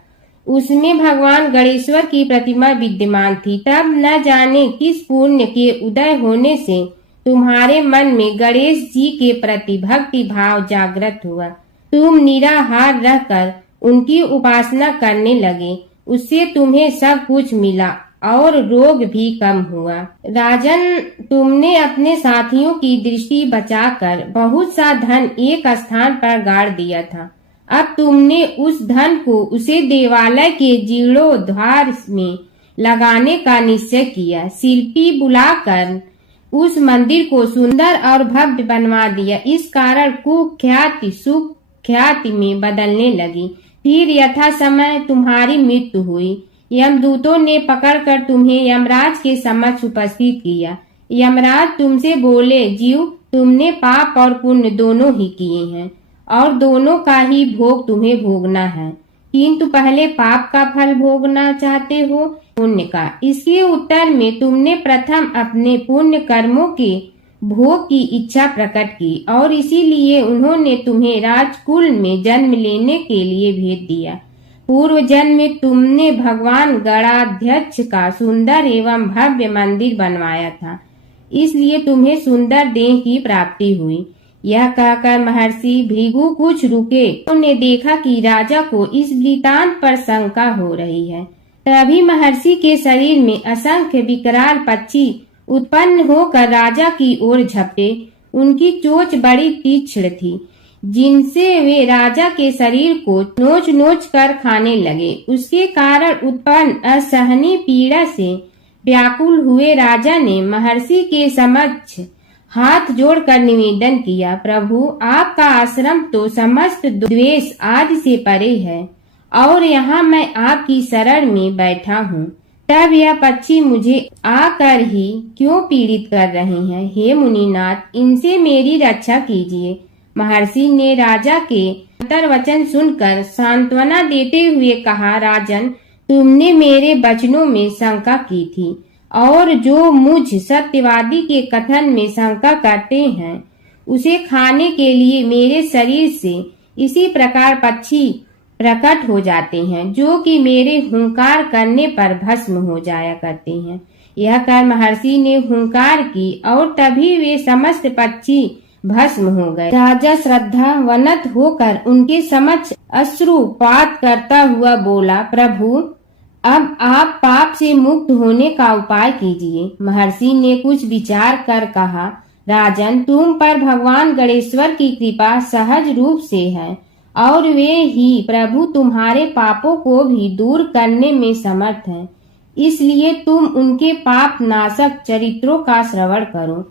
उसमें भगवान गणेश्वर की प्रतिमा विद्यमान थी। तब न जाने किस पुण्य के उदय होने से तुम्हारे मन में गणेश जी के प्रति भक्ति भाव जागृत हुआ। तुम निराहार रहकर उनकी उपासना करने लगे। उससे तुम्हें सब कुछ मिला और रोग भी कम हुआ। राजन, तुमने अपने साथियों की दृष्टि बचाकर बहुत सा धन एक स्थान पर गाड़ दिया था। अब तुमने उस धन को उसे देवालय के जीर्णोद्धार में लगाने का निश्चय किया। शिल्पी बुलाकर उस मंदिर को सुंदर और भव्य बनवा दिया। इस कारण कुख्याति सुख्याति में बदलने लगी। फिर यथा समय तुम्हारी मृत्यु हुई। यमदूतों ने पकड़कर तुम्हें यमराज के समक्ष उपस्थित किया। यमराज तुमसे बोले, जीव, तुमने पाप और पुण्य दोनों ही किए हैं और दोनों का ही भोग तुम्हें भोगना है, किंतु पहले पाप का फल भोगना चाहते हो पुण्य का। इसके उत्तर में तुमने प्रथम अपने पुण्य कर्मों के भोग की इच्छा प्रकट की और इसीलिए उन्होंने तुम्हें राजकुल में जन्म लेने के लिए भेज दिया। पूर्व जन्म में तुमने भगवान गणाध्यक्ष का सुंदर एवं भव्य मंदिर बनवाया था, इसलिए तुम्हें सुंदर देह की प्राप्ति हुई। यह कहकर महर्षि भृगु कुछ रुके। उन्होंने देखा कि राजा को इस वृतांत पर शंका हो रही है। तभी महर्षि के शरीर में असंख्य विकराल पक्षी उत्पन्न होकर राजा की ओर झपटे। उनकी चोंच बड़ी तीक्ष्ण थी, जिनसे वे राजा के शरीर को नोच नोच कर खाने लगे। उसके कारण उत्पन्न असहनीय पीड़ा से व्याकुल हुए राजा ने महर्षि के समक्ष हाथ जोड़कर निवेदन किया, प्रभु, आपका आश्रम तो समस्त द्वेष आदि से परे है और यहाँ मैं आपकी शरण में बैठा हूँ। तब यह पक्षी मुझे आकर ही क्यों पीड़ित कर रहे हैं? हे मुनिनाथ, इनसे मेरी रक्षा कीजिए। महर्षि ने राजा के अंतर्वचन सुनकर सांत्वना देते हुए कहा, राजन, तुमने मेरे वचनों में शंका की थी और जो मुझ सत्यवादी के कथन में शंका करते हैं उसे खाने के लिए मेरे शरीर से इसी प्रकार पक्षी प्रकट हो जाते हैं, जो कि मेरे हुंकार करने पर भस्म हो जाया करते हैं। यह कर महर्षि ने हुंकार की और तभी वे समस्त पक्षी भस्म हो गए। राजा श्रद्धावनत होकर उनके समक्ष अश्रुपात करता हुआ बोला, प्रभु, अब आप पाप से मुक्त होने का उपाय कीजिए। महर्षि ने कुछ विचार कर कहा, राजन, तुम पर भगवान गणेश्वर की कृपा सहज रूप से है और वे ही प्रभु तुम्हारे पापों को भी दूर करने में समर्थ हैं। इसलिए तुम उनके पाप नाशक चरित्रों का श्रवण करो।